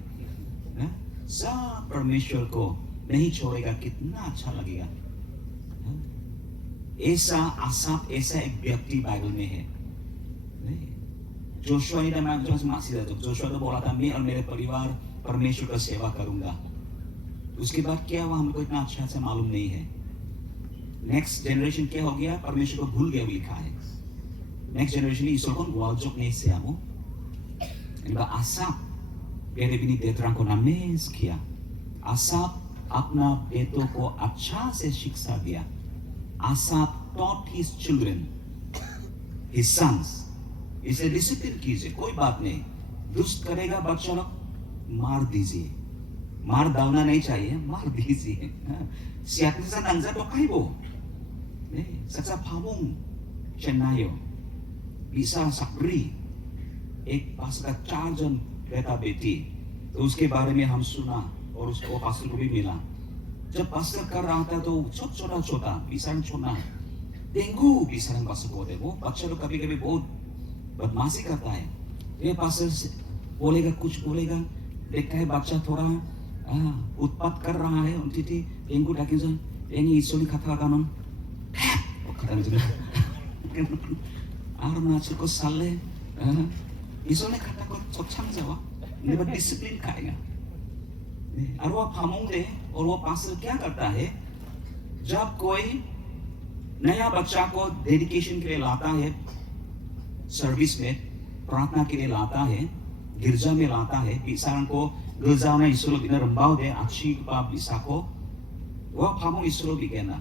सब परमेश्वर को नहीं छोड़ेगा, कितना अच्छा लगेगा। ऐसा आसाप ऐसा एक व्यक्ति बाइबल में है। जोशुआ ने जोशुआ तो बोला था मैं और मेरे परिवार परमेश्वर का सेवा करूंगा। उसके बाद क्या हुआ हमको इतना अच्छा से मालूम नहीं है। नेक्स्ट जनरेशन क्या हो गया, परमेश्वर को भूल गया लिखा है। नेक्स्ट जनरेशन ईश्वर को वाजोक नहीं से आमो। इनका आसाप बेटे बिनी बेटरां को नमेस किया। आसाप अपना बेटों को अच्छा से शिक्षा दिया। आसाप taught his children, his sons, इसे डिसिप्लिन कीजिए, कोई बात नहीं, दुष्ट करेगा बच्चा लोग मार दीजिए, मार डालना नहीं चाहिए, मार दीजिए। siapisa nangza to kaibo, saksa pamung chenayo, bisa sakri, एक पास का 4 जन बेटा बेटी, तो उसके बारे में हम सुना और उसको पास्टर को भी मिला। जब पास्टर कर रहा था तो छोटा बिसारंग छोड़ना, डेंगू बिसारंग पास्टर को होते, वो बच्चा लोग कभी कभी बहुत बदमाशी करता है। ये पास्टर बोलेगा कुछ बोलेगा, देखता है बच्चा थोड़ा उत्पात कर रहा है, उनकी थी डेंगू डाकिन सन, डेंगू इसोली खाता कानून, खाता नहीं चला, आरनाचल को साले, इसोली खाता को चोचम जावा, नेबर डिसिप्लिन खाएगा। और वो फामों दे, और वो पास्टर क्या करता है, जब कोई नया बच्चा को डेडिकेशन के लिए लाता है, सर्विस में प्रार्थना के लिए लाता है, गिरजा में लाता है, बिसारंग को गिरजा में ईश्वर बिना रंबाव दे अच्छी बात बिसा को, वो फामों ईश्वर बिगेना,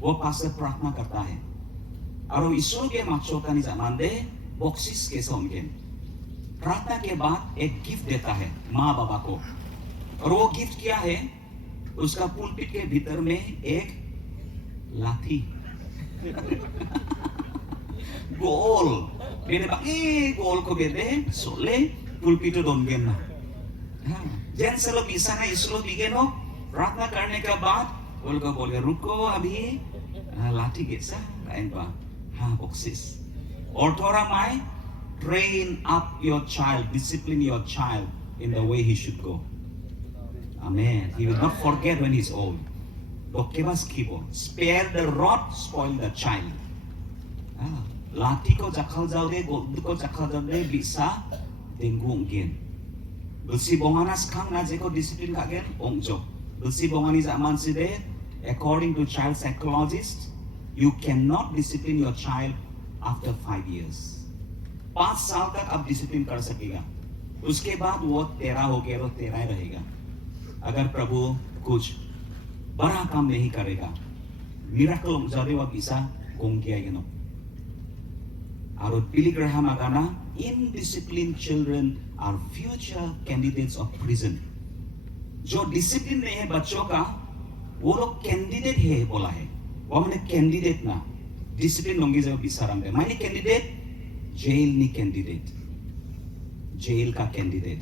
वो पास्टर प्रार्थना करता है, और ईश्वर के माचों का निजामान दे बॉक्सिस के सोंगे, प्रार्थना के बाद एक गिफ्ट देता है माँ बाबा को, और वो गिफ्ट क्या है, उसका पुलपिट के भीतर में एक लाठी, गोल, बेटे बाकी गोल को बेटे सोले पुलपिटो दोनगे ना, जैन सलो बिसा ना इसलो बिगेनो प्रार्थना करने के बाद बोल को बोले रुको अभी लाठी गेसा लाइन बा हाँ बॉक्सिस और थोड़ा my train up your child, discipline your child in the way he should go. Amen. He will not forget when he's old. Dokebas kibo. Spare the rod, spoil the child. Lati ko jakal jaude, gold ko jakal jaude bisa dengu ungkin. Besi bonganas kang na jeko discipline kagen ongjo. Besi bongani zaman side, according to child psychologists, you cannot discipline your child after 5 years. 5 साल तक आप discipline कर सकेगा, उसके बाद वो तेरा हो गया तो तेरा ही रहेगा। अगर प्रभु कुछ बड़ा काम नहीं करेगा, miracle jadi wa bisa gongkia you know. Aro Billy Graham agana, indisciplined children are future candidates of prison. जो डिसिप्लिन नहीं है बच्चों का, वो लोग कैंडिडेट है बोला है। वो मैंने कैंडिडेट ना, डिसिप्लिन लोगे जब बिसारंगे। मैंने कैंडिडेट, जेल नहीं कैंडिडेट, जेल का कैंडिडेट।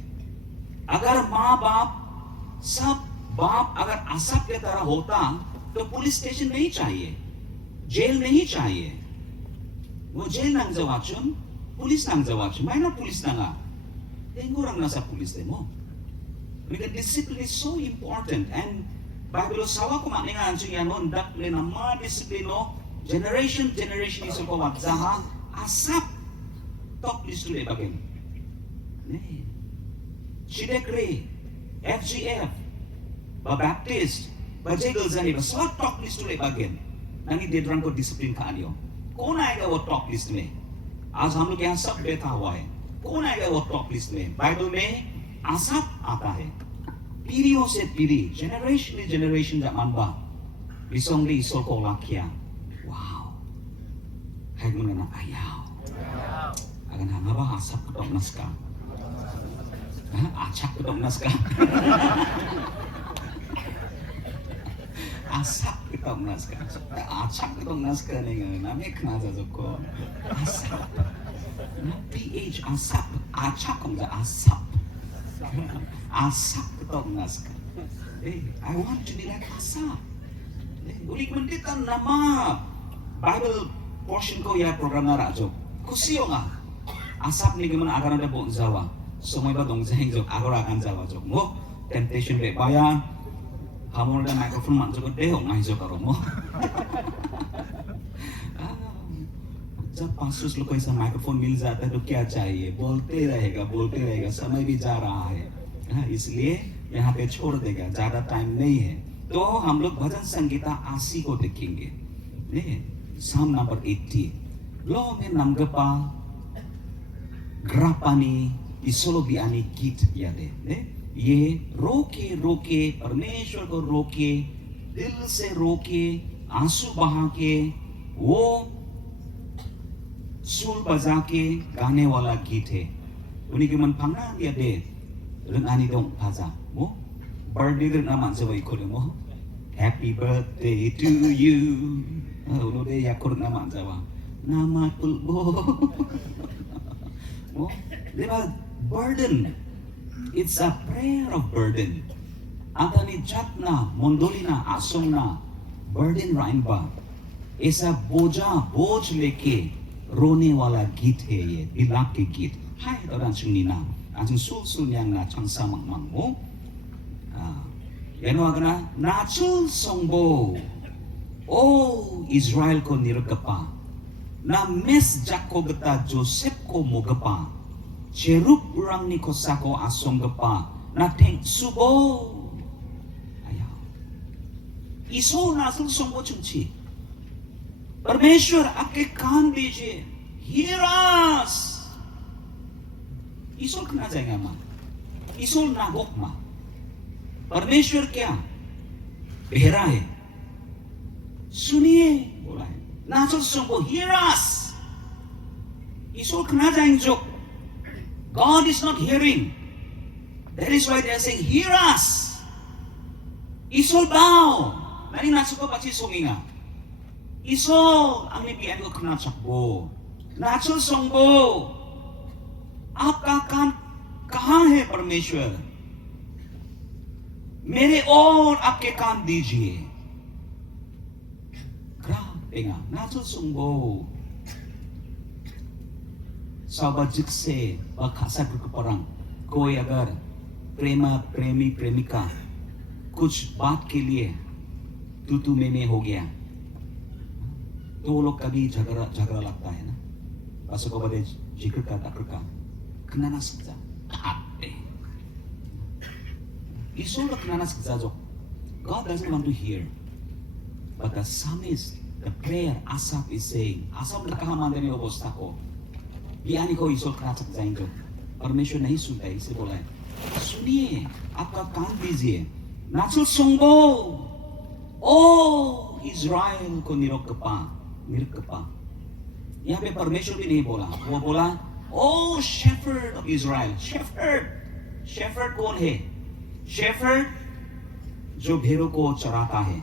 अगर माँ बाप सब बाप अगर असब के तरह होता तो पुलिस स्टेशन नहीं चाहिए, जेल नहीं चाहिए। वो jail nang jawachun, police nang jawachun, mana police nanga? Orang nasa pulis demo. Because discipline is so important, and Bible sawa ko makninga anjing yanon dak le nama discipline no generation is ko wagzaha asap top list le bagin. Ne. Shidekre, FGF, ba Baptist, ba Jegel zani ba so top list le bagin. Nangi dedrang ko discipline ka anyo. कौन आएगा वो top list में? आज हम लोग यहाँ सब बैठा हुआ है, कौन आएगा वो टॉप लिस्ट में? बाइबल में आसाप आता है, पीढ़ियों से पीढ़ी, generation zaman ba, bisong li isol ko lakia, wow, hai muna ayaw, agan hanga ba asap ketok naska, acak ketok naska, asap ketok naska, acak ketok naska nih kan, namanya kenapa joko, asap, PH asap, acak enggak asap, asap ketok naska. I want to be like asap. Ulik menditan nama Bible portion ko ya program na rajo. Kusiyo nga, asap ni gimana agar ada buong Jawa, semua iba dong jahing jok, agar akan Jawa jok mo, temptation be baya. Kamu ada microphone manjok deh, nggak hijau karo mo. जब पासुस लोग को ऐसा microphone मिल जाता है तो क्या चाहिए, बोलते रहेगा, समय भी जा रहा है, इसलिए यहाँ पे छोड़ देगा, ज्यादा टाइम नहीं है। तो हम लोग भजन संगीता 80 को देखेंगे। Psalm number 80. Lo में namgapa grapani isolo biani git यादे, ये रोके परमेश्वर को रोके, दिल से रोके, आंसू बहा के, वो सूल बजा के गाने वाला गीत है। उन्हीं के मन पंगा दिया दे, रंगानी दो भाजा, वो बर्थडे दिन ना मानसे वही कोले मो, Happy birthday to you, उन्होंने या कोले ना मानसा वा, nama tulbo, वो लेकिन burden. It's a prayer of burden. Antani jatna, mondolina, asongna, burden rainba. ऐसा बोझ लेके रोने वाला गीत है ये, बिलाप के गीत। हाय तो रांचुनी ना, आजं सुल yang na changsa mang mo. Yano agana nachul songbo. Oh Israel ko nirgapa. Na mes jako geta Joseph ko mogapa. Cherub urang ni kosako asong gapa na teng subo ayaw iso nasul songbo chumchi परमेश्वर आपके कान दीजिए, hear us. ईश्वर कहाँ जाएगा माँ? ईश्वर नागोक माँ। परमेश्वर क्या बहरा है, सुनिए बोला है, नाचो सुनको, hear us. ईश्वर कहाँ जाएंगे जो? God is not hearing. That is why they are saying, hear us. Isol bow. Nani nasuko pachi songinga. Isol ang nibian ko kena sakbo. Nachol songbo. आपका कान कहाँ है परमेश्वर? मेरे और आपके कान दीजिए। Dengar, nachol songbo. सावजिक से खासा परंग कोई अगर प्रेमी प्रेमिका कुछ बात के लिए तू में हो गया तो वो लोग कभी झगड़ा लगता है ना, बस को बड़े जिक्र का kenana sakza iso lo kenana sakza jo. God doesn't want to hear, but the psalmist, the prayer Asaph is saying, Asaph nakahamanda ni obos tako. ज्ञानी को ईश्वर खा सक जाएंगे, परमेश्वर नहीं सुनता है, इसे बोला है सुनिए, आपका कान दीजिए। नाचुल सोंगो ओ इज़राइल को निरकपा, यहाँ पे परमेश्वर भी नहीं बोला, वो बोला ओ शेफर्ड ऑफ इज़राइल। शेफर्ड कौन है? शेफर्ड जो भेड़ों को चराता है,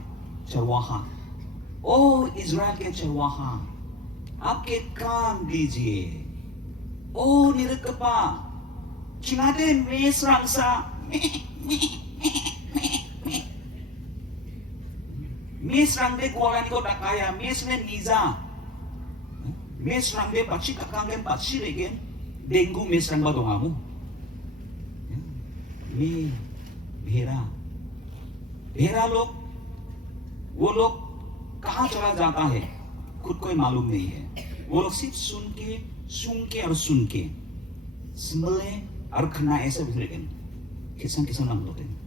चरवाहा। ओ इज़राइल के चरवाहा, आपके कान दीजिए। ओ निरकपा चिनादे मेस रंगसा मेस रंगदे गोलानी को डकाया, मेस ने नीजा, मेस रंगदे बच्ची ककांगेन बच्ची लेकिन डेंगू मेस रंग बदों आमू में भेड़ा लोग, वो लोग कहाँ चला जाता है खुद को ही मालूम नहीं है। वो लोग सिर्फ सुन के संभले और खना ऐसे भी लेकिन किसान नाम लोग हैं।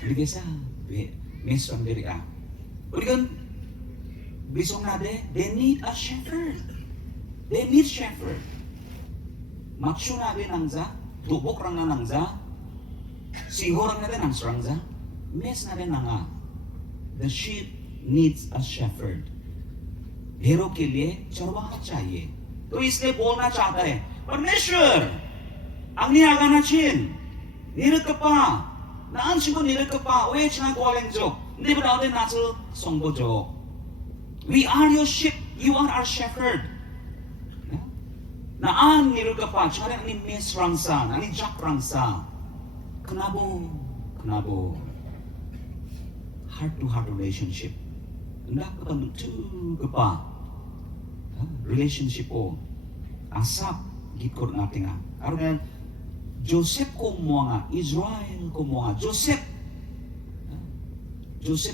Biasa mes Amerika. Urikan bisong nade, they need a shepherd. They need shepherd. Maksud nade nangza, tubok rang na nangza, sihor nade nang serangza, mes nade nanga. The sheep needs a shepherd. भेड़ों के लिए चरवाहा चाहिए। तो इसलिए बोलना चाहता है परमेश्वर angni agana chin nirekapa naan singo nirekapa we chana golenjo ndi ba de nasu songbojo. We are your sheep, you are our shepherd. Naan nirekapa chare ni mes rangsa ni jak rangsa kenabo heart to heart relationship ndak kebentu kepa relationship o asap gikor natinga karena Joseph ko moanga Israel ko moanga Joseph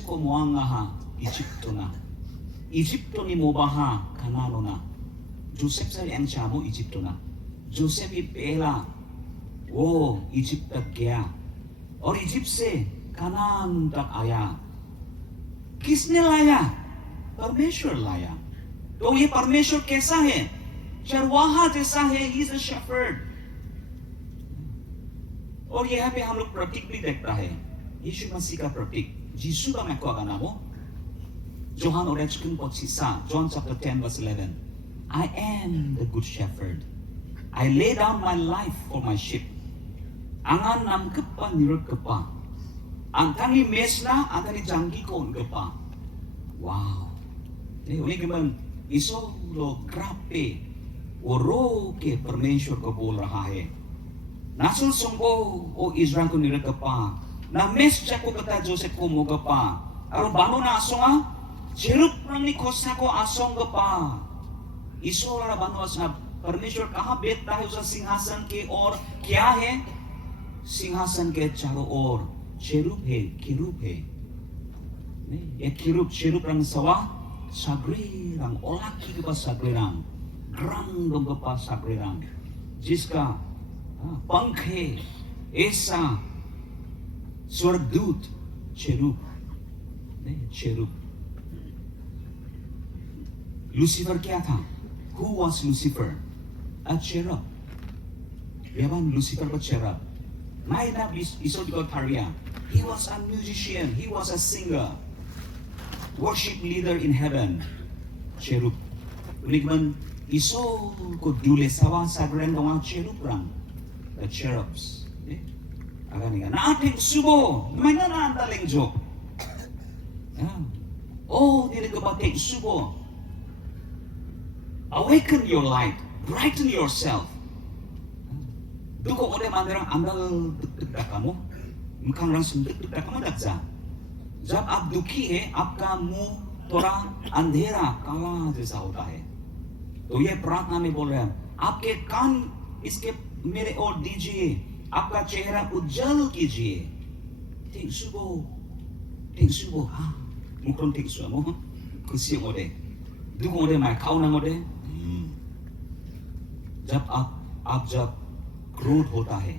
ko moanga ha Egypto ni mobaha kanano na Joseph sa yang chamo Egypto na Joseph ही पहला वो Egypt तक गया और Egypt से कनान तक आया। किसने लाया? परमेश्वर लाया। तो ये परमेश्वर कैसा है? चरवाहा जैसा है। He is a shepherd। और यहाँ पे हम लोग प्रतीक भी देखता है, यीशु मसीह का प्रतीक। यीशु का मैं क्या नाम हो? Johan Orechkin Potsisa, John chapter 10 verse 11. I am the good shepherd. I lay down my life for my sheep. Angan nam kepa nirut kepa. Antani mesna, antani janggi kon kepa. Wow. Ini unik gimana? Iso lo grape, oro ke परमेश्वर को बोल रहा है। नासुल संगो ओ Israel को निरक kepa. Na mes chako kata Joseph ko mo kepa. Aron bano na asonga, jerup rang ni kosa ko asong kepa. Iso ला बनो असना परमेश्वर कहाँ बैठता है उस सिंहासन के और क्या है? सिंहासन के चारों ओर चेरूब है, किरूब है। ये किरूब चेरूब रंग सवा सागरे रंग ओलाकी के पास सागरे रंग ग्रंग के पास सागरे रंग जिसका पंख है ऐसा स्वर्गदूत चेरूब चेरूब। लूसीफर क्या था? Who was Lucifer? A cherub. Yaman Lucifer was cherub. Maina Isodikotaria. He was a musician. He was a singer. Worship leader in heaven. Cherub. Unikman iso ko dule sawa sagren doang cherub rang. The cherubs. Agani na ating subo. May nanandaling joke. Oh, dili ko ba take subo? Awaken your light, brighten yourself. Duko ode manderang andal deg-deg kamu, mukang langsung deg-deg kamu dakza. जब आप दुखी है, आपका मुंह थोड़ा अंधेरा काला जैसा होता है। तो ये प्रार्थना में बोल रहे हैं, आपके कान इसके मेरे ओर दीजिए, आपका चेहरा उज्जवल कीजिए। ठीक सुबह, हाँ, मुकरम ठीक सुबह, मोह खुशी ओदे, दुख ओदे मैं खाऊं ना ओदे। जब जब क्रोध होता है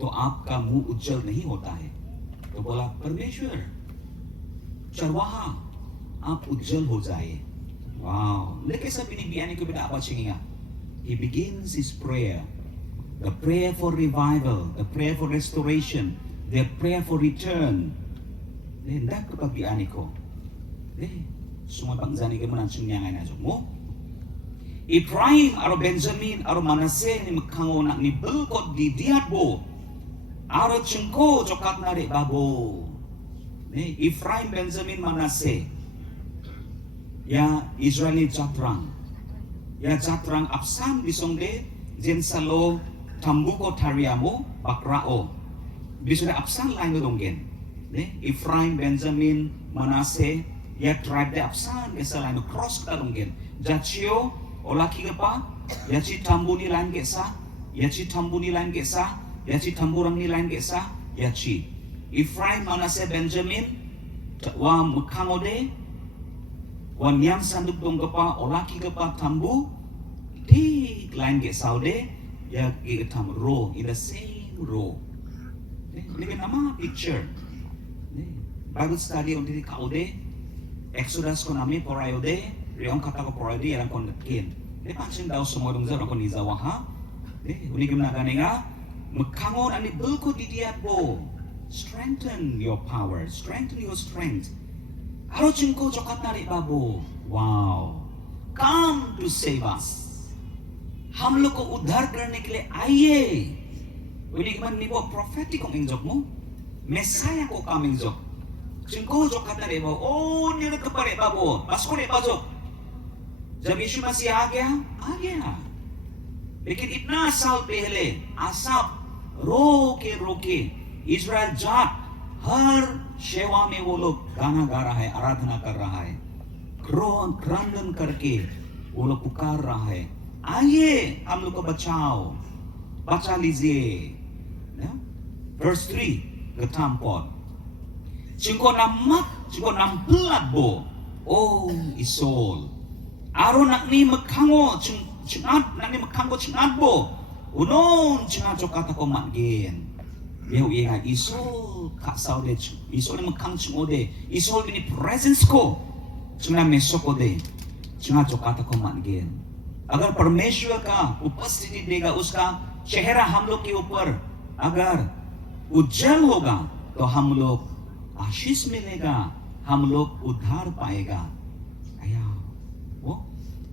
तो आपका मुंह उज्जवल नहीं होता है। तो बोला परमेश्वर चरवाहा आप उज्जवल हो जाए। Wow. Leke sa binibiyan ko binaabot siya nga. He begins his prayer. The prayer for revival, the prayer for restoration, the prayer for return. Hendak ko pabiyan ko. Sumabang zani ka mo nang sunyangay na mo. Ephraim aro Benjamin aro Manase ni magkango na ni belkot di diatbo. Aro chungko jokat na rin babo. Ephraim, Benjamin, Manase. Ya Israeli jatrang. Ya jatrang apsan bisongde jen salo tambuko tariamo bakrao. Bisongde apsan lain donggen. Ephraim, Benjamin, Manase. Ya tribe de apsan kesa lain cross ka donggen. Jachio olaki kepa. Ya ci tambu ni lain kesa. Ya ci tambu ni lain kesa. Ya ci tamburang ni lain kesa. Ya ci. Ephraim, Manase, Benjamin, wa mekangode, wa nyang sanduk dong kepa, olaki kepa tambu, di lain ke saude, ya ke tam row in the same row. Ini nama picture. Bible study untuk kaude, Exodus ko nami porayode, riong kata ko porayode yang kon kin. Ini pancing daw semua dong zara kon izawaha. Ini gimana kanenga, mekangon ani belko di diat bo. Strengthen your power, strengthen your strength. Aro chingko jokat nari babu. Wow. Come to save us. हम लोग को उद्धार करने के लिए आइए. Unikman ni bo prophetic kong injok mo. Messiah ko kam injok. Chingko jokat nari babu. Oh, ni na kapare babu. Pasko ni bajok. जब यीशु मसीह आ गया. लेकिन इतना साल पहले आसाप रोके इजराइल जाट हर सेवा में वो लोग गाना गा रहा है, आराधना कर रहा है, क्रंदन करके वो लोग पुकार रहा है, आइए हम लोग को बचा लीजिए. Verse 3 ketam pot cingko nampelat bo oh isol aro nak ni mekango cingat bo unon cingat kata ko matgen. Yau iya isol kak saude isol ni makang cingode isol ini presence ko cina mesok ode cina kata ko matgen. अगर परमेश्वर का उपस्थिति देगा उसका चेहरा हम लोग के ऊपर अगर उज्जवल होगा तो हम लोग आशीष मिलेगा, हम लोग उद्धार पाएगा.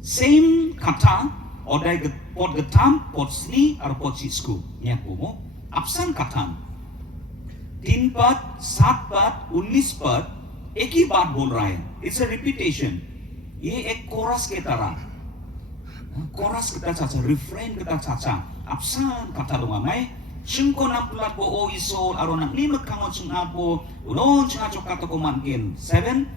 Same kata odai pot getam pot sni atau pot sisku nyaku mo absen कथन 3 पद 7 पद 19 पद एक ही बात बोल रहा है. It's a repetition. ये एक कोरस के तरह kita caca refrain kita caca absen kata dong amai cingko nampulat bo o isol aronak ni mekango cingat bo unon cingat kata ko mangkin 7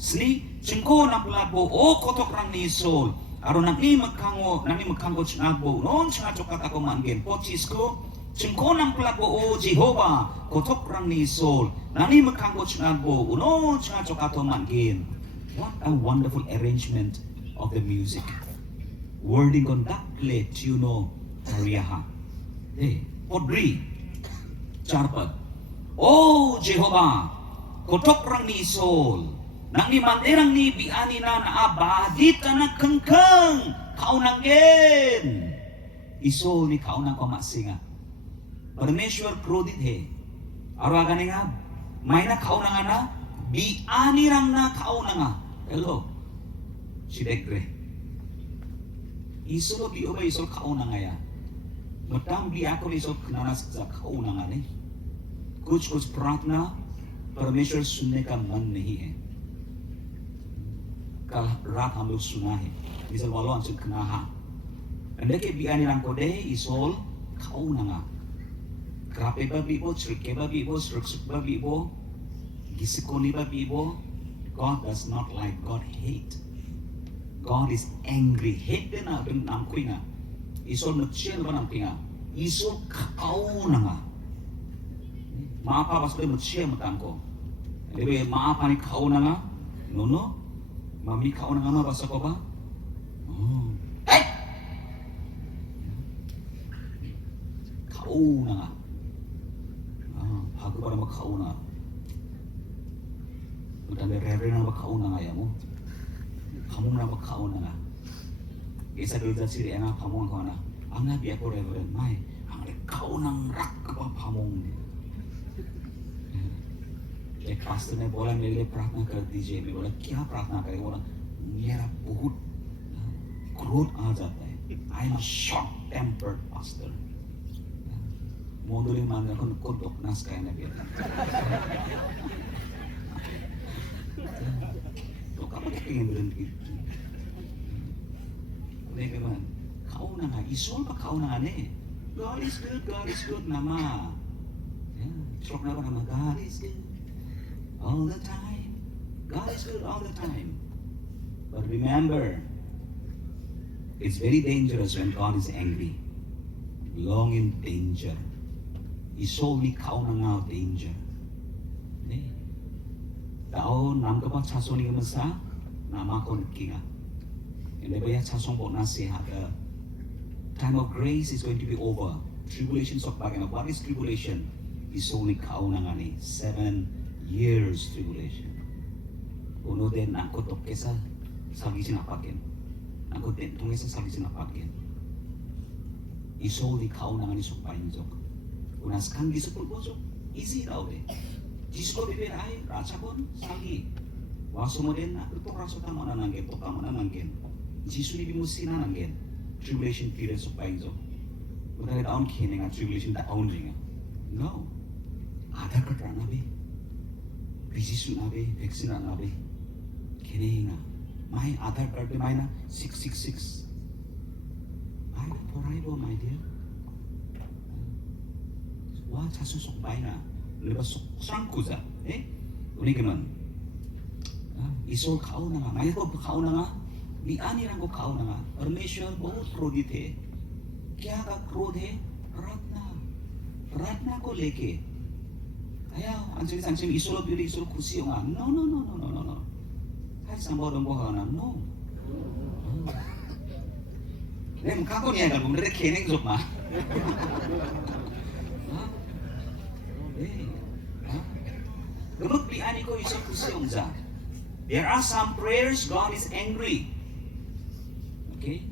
sni cingko nampulat bo o kotok rang ni isol aronak ni mekango cingat bo unon cingat kata ko mangkin pocisku cingko nampulat bo o Jehovah kotok rang ni isol nani mekango cingat bo unon cingat kata mangkin. What a wonderful arrangement of the music. Wording on that play tuno tariaha. Podri charpat. Oh Jehovah, kotok rang ni isol, nang ni manderang ni biani na naabadit na kengkeng kau nanggen. Isol ni kau nang komaksinga. Parmeshwar krodit he. Araga nga, may na kau nangana, biani rang na kau nanga. Hello, sidekre. Isol bi oba isol kau nangaya. Matang bi ako isol kenana sa kau nangane. कुछ प्रार्थना परमेश्वर सुनने का मन नहीं है. कल रात हम लोग सुना है इसल वालों Anshul कनाहा anda ke biani rangkode isol kau nanga krape babi bo trike babi bo struksuk babi bo gisikoni babi bo. God does not like, God hate. God is angry. Hate na ben nam kuinga isol mutchen ba nam kuinga isol kau nanga maapa basle mutche matanko ebe maapa ni kau nanga nono mami kau nanga ma basa ko ba hey kau nanga bago para makau na udah rere na makau nanga ya mo pamong na makaon na. Isa dulu siri ena pamong ko na. Ang nabi ako reverend mai, ang kaon ng rak ka pamong. एक pastor ने बोला मेरे लिए प्रार्थना कर दीजिए मैं बोला क्या प्रार्थना करें बोला मेरा बहुत क्रोध आ जाता है I am a short tempered pastor मोदुली मान रखो को doknas kayak nabi तो kamu pengen berhenti ini gimana kau nang isol pa kau nang ane God is good nama ya sok nama God is good all the time. God is good all the time. But remember, it's very dangerous when God is angry. Long in danger. Isolni kaunanga danger. Tao nam ka chasoni masa nama kon kinga. And the baya chasong bo nasiha the time of grace is going to be over. Tribulation sok bagana. What is tribulation? Isolni kaunanga ni 7 years tribulation. Uno din ako tokesa sagi sinapakin. Ako din tungesa sagi sinapakin. Isoli kau nang ani supain jok. Unas kan disebut bosok easy tau deh. Jisko bibir ay rasa kon sagi. Waso mo din ako to raso tamo na nanggen to tamo na nanggen. Jisu ni bimusi na nanggen. Tribulation period supain jok. Udah taon kene nga tribulation taon ringa. No. Ada kerana be. Bijisu nabe, vaksin nabe, kene na, my Aadhaar card may na 666. Ay na poraibo my dear. Wah chasusok bay na, liba sangkuza, uni ganon. Isol kau na nga, may ko kau na nga, di ani rang ko kau na nga. Permeshwar bahut क्रोधित है, क्या का क्रोध है? प्रार्थना को लेके. Ayaw, anjing sanjing isolo biri isolo kusi yung no. Kahit sambo dong boha na no. Nem kako niya kan bumdere keneng zop ma. Gemuk bi ani ko isolo kusi yung za. There are some prayers God is angry. Okay?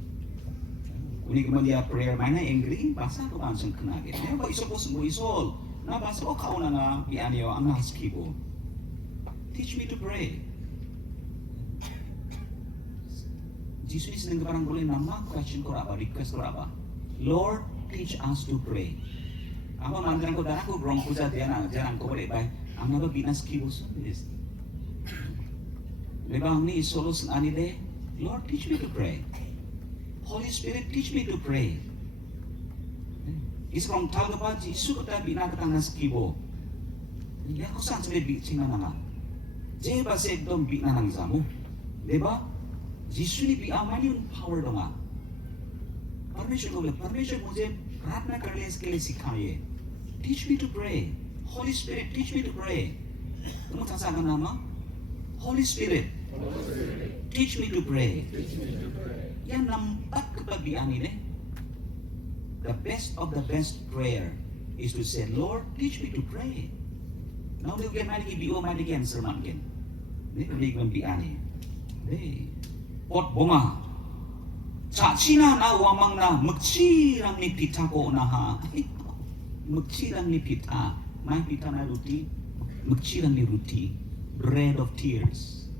Kuni kemudian dia prayer mana angry, bahasa ko langsung kena gitu. Ya, kok isol mo isol. Na basa ko kauna nga bianyo ang naskibo. Teach me to pray. Jesus is nang parang boleh nama question ko apa, request ko apa. Lord, teach us to pray. Ako mandan ko dana ko grong puja dia na jarang ko boleh bay. Ang naba binaskibo so this. Lebang ni solos ani de. Lord, teach me to pray. Holy Spirit, teach me to pray. Isrong talga pa Jisu kata binatang na skibo. Ya ko saan sa bi sina na. Je ba se ekdom bi na nang zamu. Diba? Jisu ni bi amani un power donga. Permission ko permission मुझे प्रार्थना करने के लिए सिखाइए. Teach me to pray. Holy Spirit, teach me to pray. Kamu sasakan nama? Holy Spirit, teach me to pray. Yan nampak kepabian ini. The best of the best prayer is to say, Lord, teach me to pray. Now we get mani biyo mani again sermon again. Ini kemudian biani. Pot bunga. Cacina na wamang na magcirang ni pita ko na ha. Magcirang ni pita. May pita na ruti. Magcirang ni ruti. Bread of tears.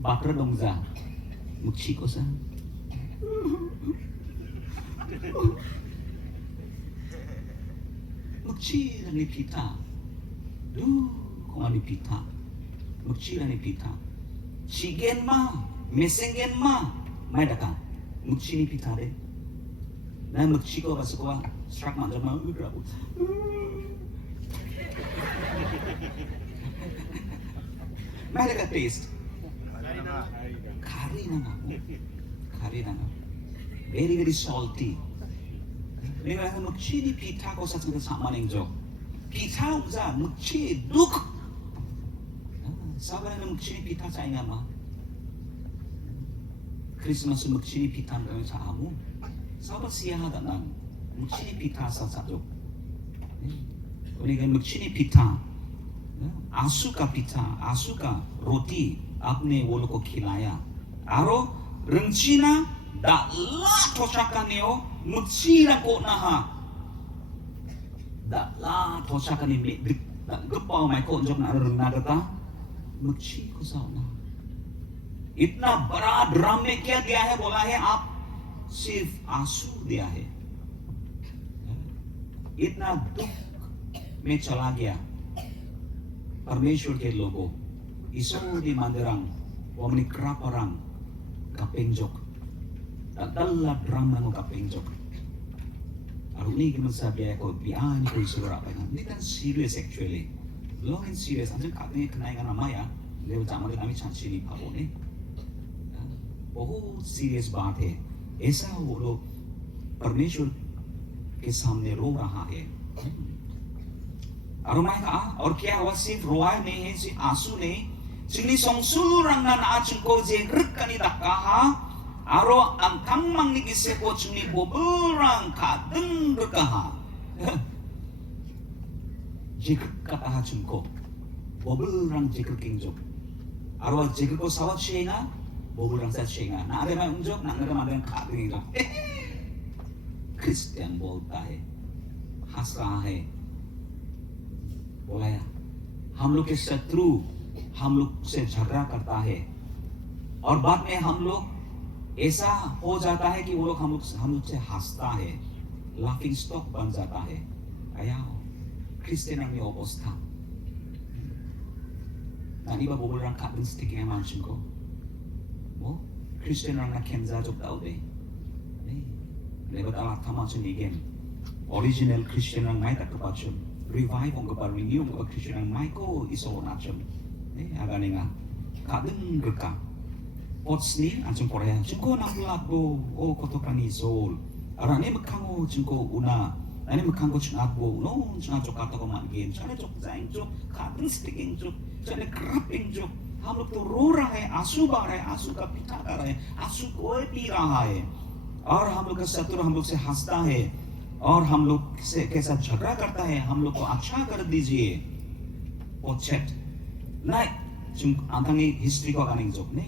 Butter dong za. Magciko sa. Magcirang ni pita. Kung ano pita. Magcirang ni pita. Chigen ma. Mesengen ma. May daka. Magcini pita de. Na magchiko ba sa kuwa. Struck man drama. May daka taste. Kari na nga. Kari na nga. Very very salty. 내가 먹치니 피타고 사서 사만행죠. 피타 우자 먹치 룩. 사바는 먹치니 피타 사이나마. 크리스마스 먹치니 피타는 사하고 사바 시야하다 난 먹치니 피타 사사죠. 우리가 먹치니 피타 आंसू का पिता आंसू का रोटी आपने वो लोग को खिलाया Aro rengcina da la tosakaneo mutsira ko naha. Da la tosakani me da gepau mai ko jok na nagata mutsi ko sauna. इतना बड़ा ड्राम में क्या दिया है, बोला है आप सिर्फ आंसू दिया है. इतना दुख में चला गया परमेश्वर के लोगों. Iso di manderang wamni kraparang kapengjok dalla drama no kapengjok. Aruni ki masabi ko biani ko isura pa ni kan serious actually. Long and serious. Anjing katne kanai kana maya leo jamale kami chanchi ni phabo ne. बहुत serious बात है. ऐसा वो लोग परमेश्वर के सामने रो रहा है. और क्या हुआ? सिर्फ रोआई नहीं है, सिर्फ आंसू नहीं. Sini songsurang na naachung ko je rikani takaha aro ang kamang ni kiseko chuni boburang kadeng rikaha. Jikr kataha chungko boburang jikr kingjok aro jikr ko sawat shenga boburang sa shenga na ada mai unjok na ada mai kadeng injok. Kristen बोलता है, हंस रहा है, बोला या हम लोग के शत्रु हम लोग से झगड़ा करता है और बाद में हम लोग ऐसा हो जाता है कि वो लोग हम लोग से हंसता है, लाफिंग स्टॉक बन जाता है. Ayaw, Kristen ang may oposta. Nani ba boborang kadeng stick yang mancing ko? Mo, Kristen ang nakenza jok daw de. Lebat alat kamacun igen. Original Kristen ang may takapacun. Revive ang kapal renew ang Kristen ang may ko iso nachun. Agani nga kadeng geka. Potsni ancung Korea. Cungko nakulabo o kotokani sol. Arane makango cungko una. Nani makango chung abo no chung ajok kato ko magin. Chane jok zaing jok kadeng sticking jok. Chane grabbing jok. हम लोग तो रो रहा है, आंसू बह रहा है, आंसू का पिता कर रहे हैं, आंसू कोई पी रहा है और हम लोग का शत्रु हम लोग से हंसता है और हम लोग से कैसा झगड़ा करता है. हम लोग को अच्छा कर दीजिए. पोचेट नाइ 좀 안탕이 히스토리가 가는 족네.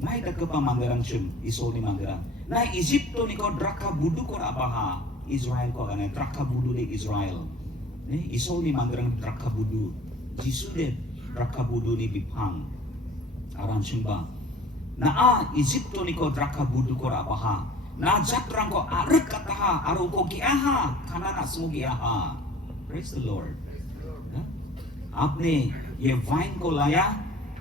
나이 다크파 만데랑 좀 이소니 만데랑. 나 이집트니까 드라카 부두 코라바하 이스라엘 거 가네. 드라카 부두네 이스라엘. 네 이소니 만데랑 드라카 부두. 지수데 드라카 부두니 비팡. 아람 심바. 나 이집트니까 드라카 부두 코라바하. 나 자트랑 거 아르 카타하 아루 고기아하 카나나 스모기아하. Praise the Lord. आपने ये वाइन को लाया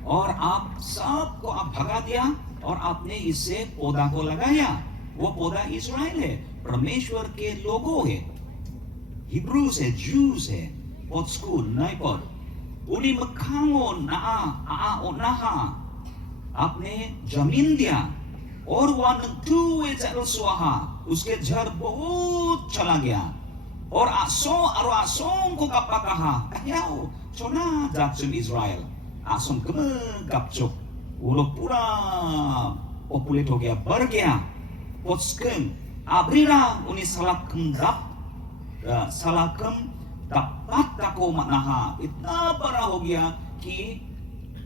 और आप सबको आप भगा दिया और आपने इससे पौधा को लगाया. वो पौधा इस्राएल है, परमेश्वर के लोगों है, हिब्रूस है, जूस है. पोत्स्कू नाइपर उन्हीं मखांगो ना आ ओ नहा आपने जमीन दिया और वन टू एजल स्वाहा उसके झर बहुत चला गया और आसों को कपा कहा याओ चोना जाचुन इज़राइल आसों कपचो वो लोग पूरा पॉपुलेट हो गया, बढ़ गया. पोस्कन आबरीरा उन्हीं सलाकम dapat tako manaha इतना बड़ा हो गया कि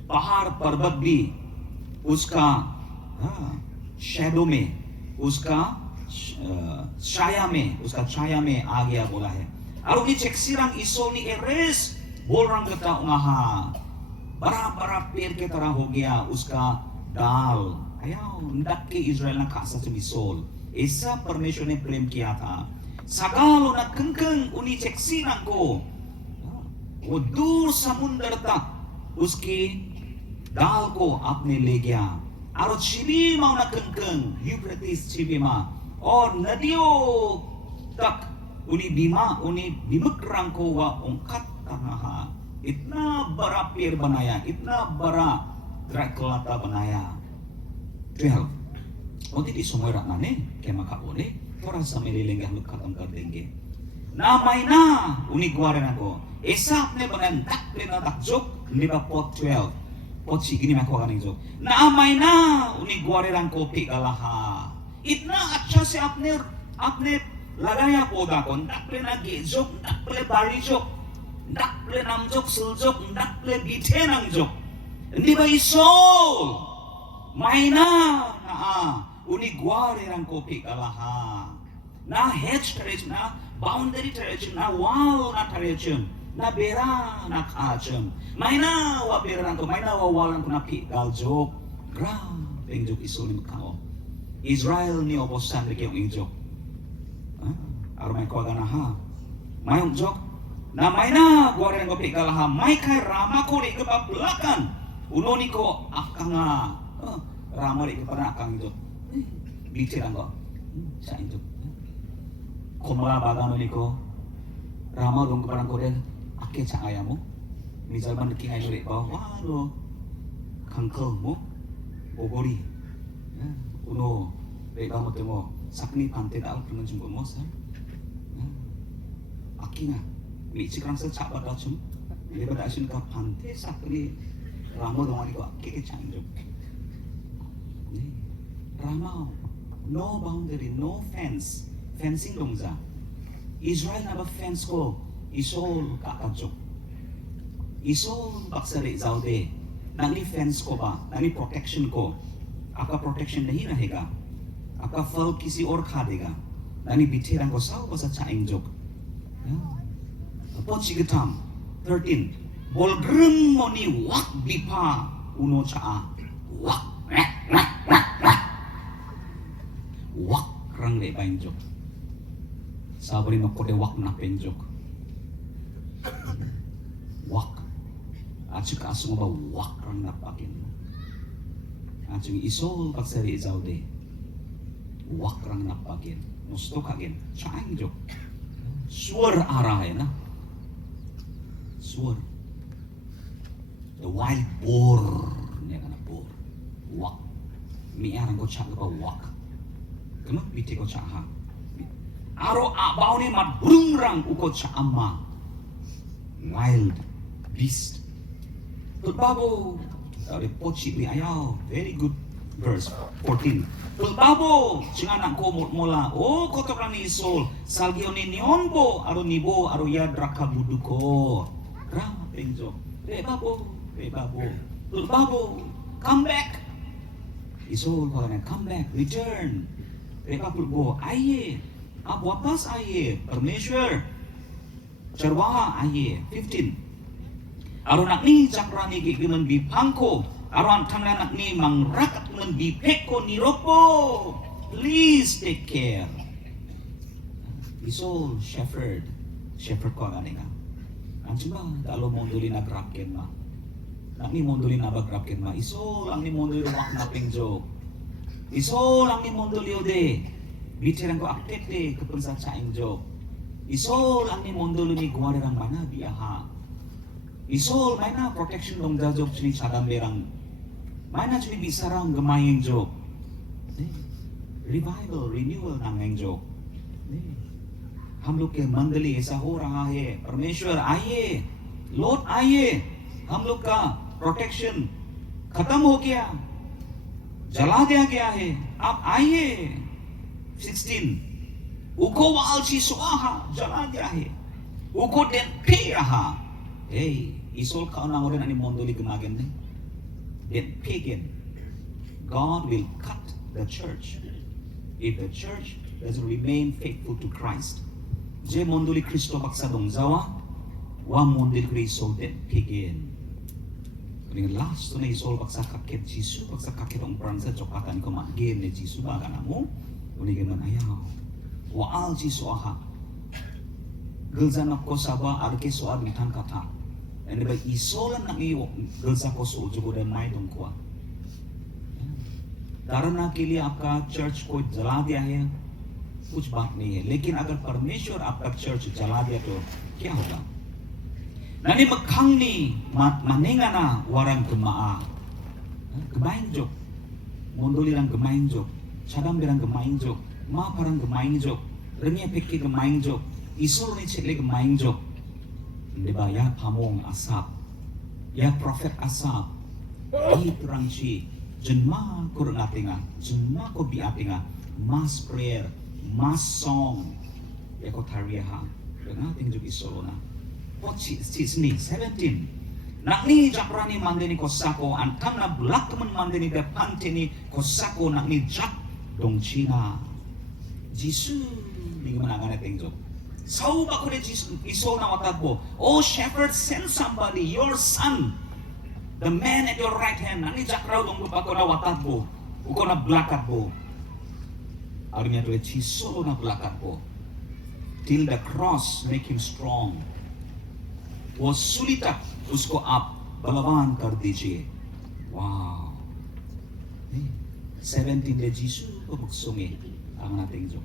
पहाड़ पर्वत भी उसका शैडो में उसका छाया में आ गया बोला है. और उन्हीं चेक्सिरंग इसोनी एरेस बोल रंग कटा उन्हा बड़ा पेड़ के तरह हो गया उसका डाल. आया नक के इज़राइल ना खासा से मिसोल. ऐसा परमेश्वर ने प्रेम किया था. सगालो ना कंकंग उन्हीं चेक्सिरंग को वो दूर समुंदर तक उसकी डाल को आपने ले गया. और चिबीमा ना कंकंग यूफ्रेटिस चिबीमा और नदियों तक उन्हीं बीमक को वह उंकत तनाहा. इतना बड़ा पेड़ बनाया, इतना बड़ा द्राक्षलता बनाया. 12 और इस समय रखना ने क्या मका बोले थोड़ा समय ले लेंगे हम लोग खत्म कर देंगे. ना मायना उन्हीं गुआरे ना को ऐसा आपने बनाया तक लेना तक जो लिबा pot 12 pot gini mako kan जो ना मायना उन्हीं गुआरे रंग को पिघला. इतना अच्छा से आपने लगाया पौधा को नकले ना गेजोक नकले बारीजोक नकले नामजोक सुलजोक नकले बीथे नामजोक ini ba isol maina na uni guare rang kopi kalaha na hedge terech na boundary terech na wall na terech na bera na kacem maina wa bera rang ko maina wa wall rang ko na pi galjok gra pengjok isul ni makao Israel ni obosan de keong injok arumay ko agana ha mayong jok na maina guare rang kopi kalaha mai kai rama ko ri ke belakang unoni ko akanga rama ri ke pana akang injok bitirang ko sa injok komala bagano niko rama dong keparang ko den ake cha ayamu misal man ki ay ri ba walo kangkel mo ogori uno ri ba mo temo sakni pante dal pernah jumpa mo sa akinga mi cikrang sa cha ba da chum le ba da sin ka pante sakni rama dong ani ko ake ke cha injok rama no boundary, no fence. Fencing dong za. Israel na ba fence ko? Isol kakajok. Isol baksari zaude. Nani fence ko ba? Nani protection ko? Aka protection nahi rahega. Aka fal kisi or khadega. Nani bitiran ko sao ko sa chaing jok. Pochi getam 13. Bolgrum moni wak bipa uno cha wak wak rang le banjok sabri no kode wak na penjok wak acu ka asu ba wak rang na pakin acu isol paksari zaude wak rang na pakin musto kagen changjok suar arah na suar the wild boar ne kana boar wak mi arang ko chak ba wak kemuk biti ko chaha aro abau ni mat burung uko chaama wild beast tulbabo dari pochi li ayaw very good verse 14 tulbabo cingana ko mola o kotokan ni isol salgio ni nionbo aro nibo aro ya draka buduko ram penjo babo tulbabo come back isol ko come back return Mereka pulbo आइए आप वापस आइए परमेश्वर चरवाहा आइए 15 aro nakni cakrani ki giman bi pangko aro antangna nakni mangrak men bi pekko ni ropo please take care isol shepherd ko ganenga anjuma dalo monduli na grapken ma nakni monduli na ba grapken ma isol ang ni monduli mak na pengjo Isol ang ni mondo liode, bicara ko aktif de kepensa chaing jo. Isol ang ni mondo ni guare rang mana biaha. Isol mana protection dong jajok chini chadam berang. Mana chini bisarang gemayeng jo. Revival, renewal nangeng jo. हम लोग के मंडली ऐसा हो रहा है परमेश्वर आइए लौट आइए हम लोग का प्रोटेक्शन खत्म हो गया जला दिया गया है आप आइए 16 उको वालची स्वाहा जला दिया है उको den piraha hey isol ka na oren ani mondoli gemagen ne den pagan God will cut the church if the church doesn't remain faithful to Christ je mondoli Kristo baksa dong zawa wa mondoli Kristo den pagan Ring last na isol baksa kaket Jisu baksa kaket ang pransa cokatan ko maggen ni Jisu baga namo unigen man ayaw waal Jisu aha gelzan ko saba arke so admitan kata ende ba isolan nang iyo gelza ko so jugo dan mai dong ko darana के लिए आपका church को जला दिया है कुछ बात नहीं है लेकिन अगर परमेश्वर आपका चर्च जला दिया तो क्या होगा Nani makhang ni maninga na warang gemaa. Gemain jok. Mondoli rang gemain jok. Chadam berang gemain jok. Ma parang gemain jok. Rengya pekki gemain jok. Isol ni cekle gemain jok. Diba ya pamong asap. Ya prophet asap. Di terangci. Jenma kurang atinga. Jenma ko bi atinga. Mass prayer. Mass song. Ya ko tariyaha. Dengan ating jok isol na. Pochi, 17. Nakni jakrani mandeni kosako antam na bulak temen mandeni de panteni kosako nakni jak dong China. Jisu ning menangane tengjo. Sau bakune Jisu iso na watatbo. Oh shepherd, send somebody, your son, the man at your right hand. Nakni jakraw dong bako na watatbo. Uko na blakatbo. Artinya tu Jisu na blakatbo. Till the cross make him strong. वो सूली तक उसको आप बलवान कर दीजिए. Wow. 17 de Jisu ko buksungi ang nating jo.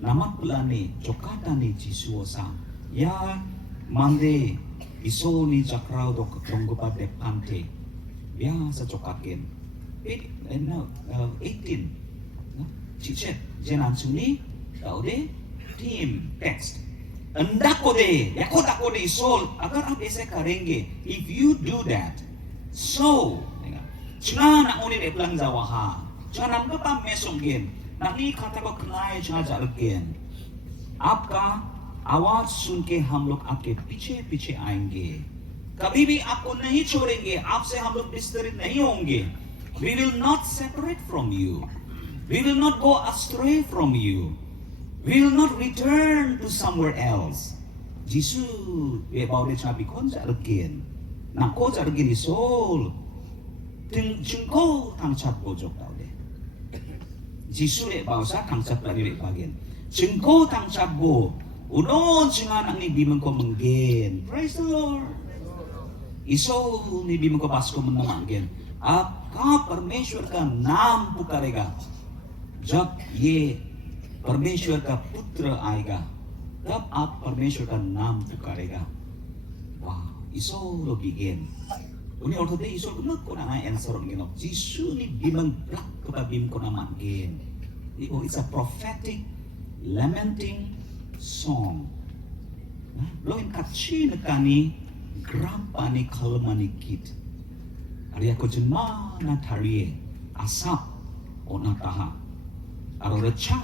Namat pula ni jokata ni Jisu sa ya mande iso ni jakraw do konggopa de pante. Ya sa jokakin. 18. Chichet jenan suni daude team text. Andako de, yako dako de sol, agar apa saya karenge. If you do that, so, cina nak unin eplang jawaha, cina nam kepa mesongin, nani kata ko kenai cina jargen. आपका आवाज सुन के हम लोग आपके पीछे पीछे आएंगे. कभी भी आपको नहीं छोड़ेंगे. आपसे हम लोग विस्तरित नहीं होंगे. We will not separate from you. We will not go astray from you. We will not return to somewhere else. Jisu e bau de chabi kon jargen. Na ko jargen isol. Ting jengko tang chat bojok tau de. Jisu e bau sa tang chat lagi bagian. Jengko tang chat bo. Unon singa nang ni bimeng ko menggen. Praise the Lord. Isol ni bimeng ko pas ko menanggen. आपका परमेश्वर का नाम पुकारेगा. जब ये परमेश्वर का पुत्र आएगा तब आप परमेश्वर का नाम पुकारेगा. Wow, iso lo begin. Uni orto de iso lo ko na answer ngino. Jisu ni bimang blak ko ba bim ko na mangin. It's a prophetic lamenting song. Lo in kachi na kani grapa ni kalmani kit. Arya ko jema na tarie asap o na taha. Aro recha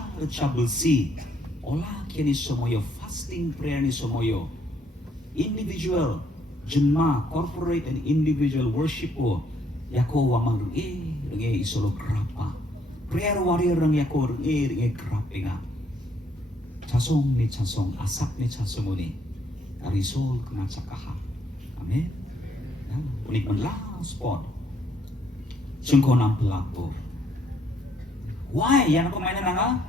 belsi. Olah kini semuanya fasting prayer ni semuanya. Individual jema corporate and individual worship o yako wamang rengi isolo grapa. Prayer warrior reng yako rengi grapinga. Chasong ni chasong asap ni chasong ni. Arisol kena cakaha. Amen. Unik menlah spot. Sungko nam pelaku. Why? Yan ako mainan nga?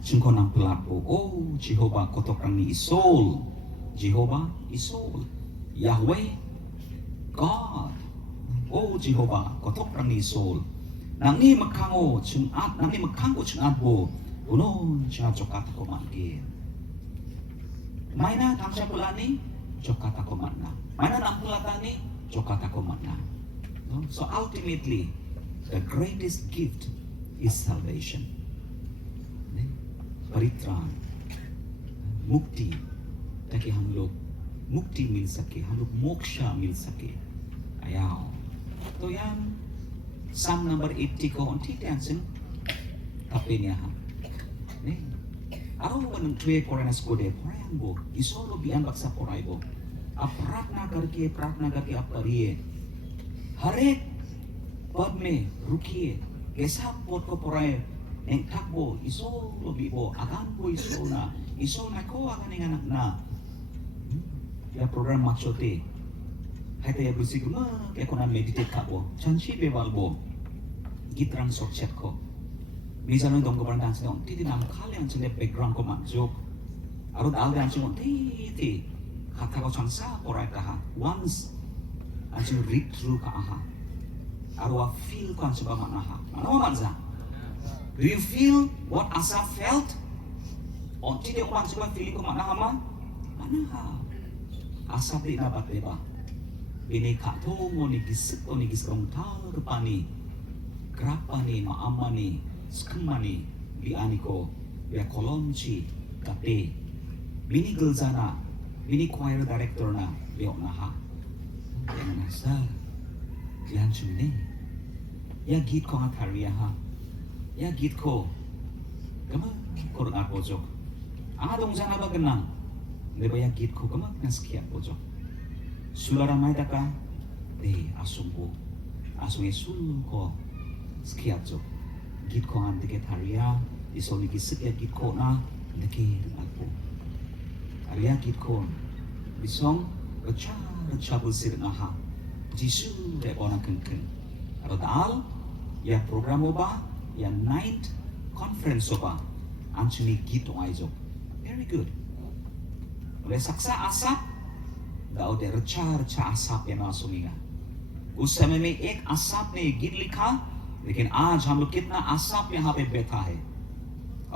Sungko ng pelaku. Oh, Jehovah kotok kang ni Isol. Jehovah, Isol. Yahweh, God. Oh, Jehovah kotok kang ni Isol. Nang ni magkango chungat, nang ni magkango chungat bo. Uno, siya jokat ako mangin. Maina tang siya pula ni, jokat ako mana. Maina nang pulatan ni, jokat ako mana. So ultimately, the greatest gift is salvation. परित्राण, मुक्ति, ताकि हम लोग मुक्ति मिल सके, हम लोग मोक्षा मिल सके. Ayaw. तो yan, Psalm number 80 ko, onti tension, tapi niya ha. Araw mo nang tuwe korenas ko de, korean bo, isolo biyan baksa koray bo. Aprak na karke apariye. Harek, pad me, rukiye, gesap pot ko poray, neng takbo, iso lobi bo, agan po iso na ko agan ng anak na. Ya program machote, hay tayo busig ma, kaya ko na meditate ka bo, chanchi bebal bo, gitrang sokchet ko. Minsan nung dong ko parang dansa nung, titi na makali ang sinip background ko manjok. Arod alda ang sinong, titi, kata ko chansa, poray ka ha, once, ang sinong read through ka ha. Arwa feel ko ang siba manaha. Ano manza? Do you feel what Asaph felt? O tidak ko ang siba feeling ko manaha man? Manaha. Asaph di na ba't diba? Binikato mo ni gisip o ni gisrong tarpa ni grapa ni maama ni skema ni biani ko biya kolonchi tapi bini gilzana bini choir director na biok na ha. Yan na sir. Yan sumne. Ya git ko nga karya ha. Ya git ko. Kama kurang pojok. Ang adong sana ba ganang? Di ba ya git ko kama naskiya pojok. Sulara mai daka de asungbo asung sul ko skiat jo git ko an dike tharia isol ki sikya git ko na dike aku aria git ko bisong racha bulsir na ha jisu de ona kengkeng aro dal ya program oba ya night conference oba anchuni git aijo very good oleh saksa asap दाऊ दे रचा आसाप ये ना सुनेगा उस समय में एक आसाप ने गीत लिखा लेकिन आज हम लोग कितना आसाप यहाँ पे बैठा है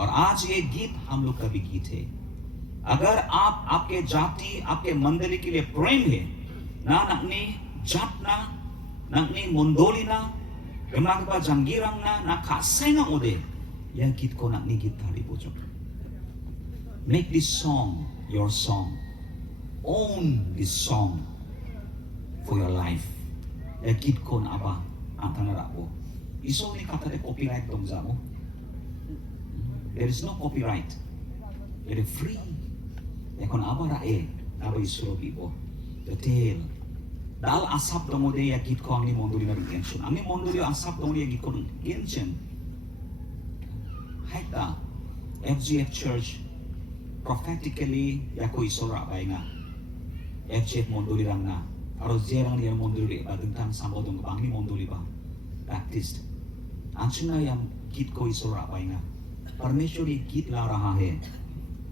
और आज ये गीत हम लोग का भी गीत है अगर आप आपके जाति आपके मंडली के लिए प्रेम है ना नकनी जात ना नकनी मंडोली ना गमला के जंगीरंग ना खासे ना उदे यह गीत को नकनी गीत थारी बोझो make this song your song own this song for your life. Ya git kon aba antara rako. Iso ni kata de copyright dong zamo. There is no copyright. It is free. Ya kon aba ra aba iso bibo. The tail. Dal asap dong de ya git ko angni mondoli na intention. Angni mondoli asap dong de ya git ko intention. Haita FGF Church prophetically ya ko iso ra bai nga. FGF mondoli rang na aro jerang dia mondoli ba tentang sambo dong bangni mondoli ba Baptist अंशना यम गीत को ईश्वर आपाएगा परमेश्वर ये गीत ला रहा है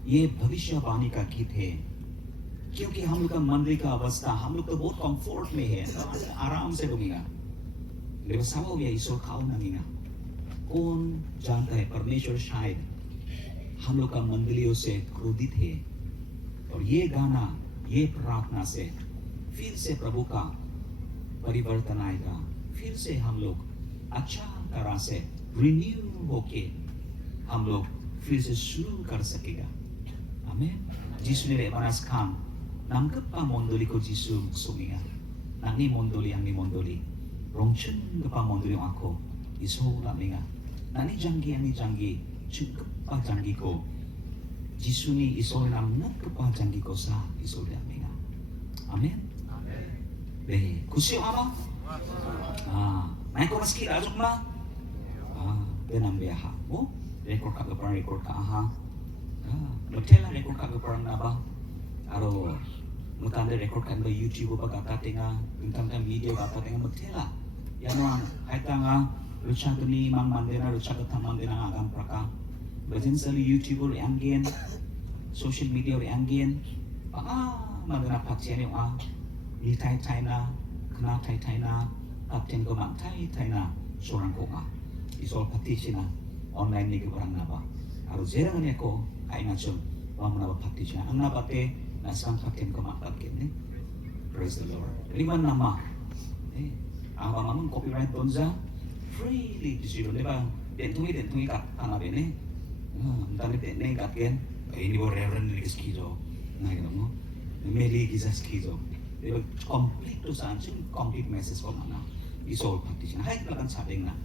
ये भविष्यवाणी का गीत है क्योंकि हम लोग का मंदिर का अवस्था हम लोग तो बहुत कंफर्ट में है आराम से डूबेगा लेकिन सब ये ईश्वर खाओ नंगेगा कौन जानता है परमेश्वर शायद हम लोग का मंडलियों से क्रोधित है और ये गाना ये प्रार्थना से फिर से प्रभु का परिवर्तन आएगा फिर से हम लोग अच्छा तरह से रिन्यू होके हम लोग फिर से शुरू कर सकेगा आमीन जिसु ने बानास Khan namkepa mondoli ko jisu sungia nangni mondoli rongchen kepa mondoli ako iso laminga nani jangi chukpa jangi ko jisu ni iso namna kepa jangi ko sa iso laminga amen be kusyo ama naik ko maski azuk ma benam beha oh record ka aha betela record ka perang naba aro mutanda record kan ba YouTube ba kata tinga tentang video kata tinga betela yang hai tanga lucha ni mang mandena lucha ka mandena agam praka bajin sali YouTube ri anggen social media ri anggen mandena pakche ni ni tai na kena tai na kapten ko mang tai na sorang ko isol patisina online ni ke barang naba aro jerang ni ko ai na chum wa mana patisina ang nabate nasang kapten ko mang kapten ni praise the Lord liman nama ang mamang copyright donza freely disido di ba dentungi ka kana bene entah ni katken ini bo reverend ni skizo na gitu mo meli giza skizo di ba complete to sanction complete message ko mana isol patisina hai talagang sabing na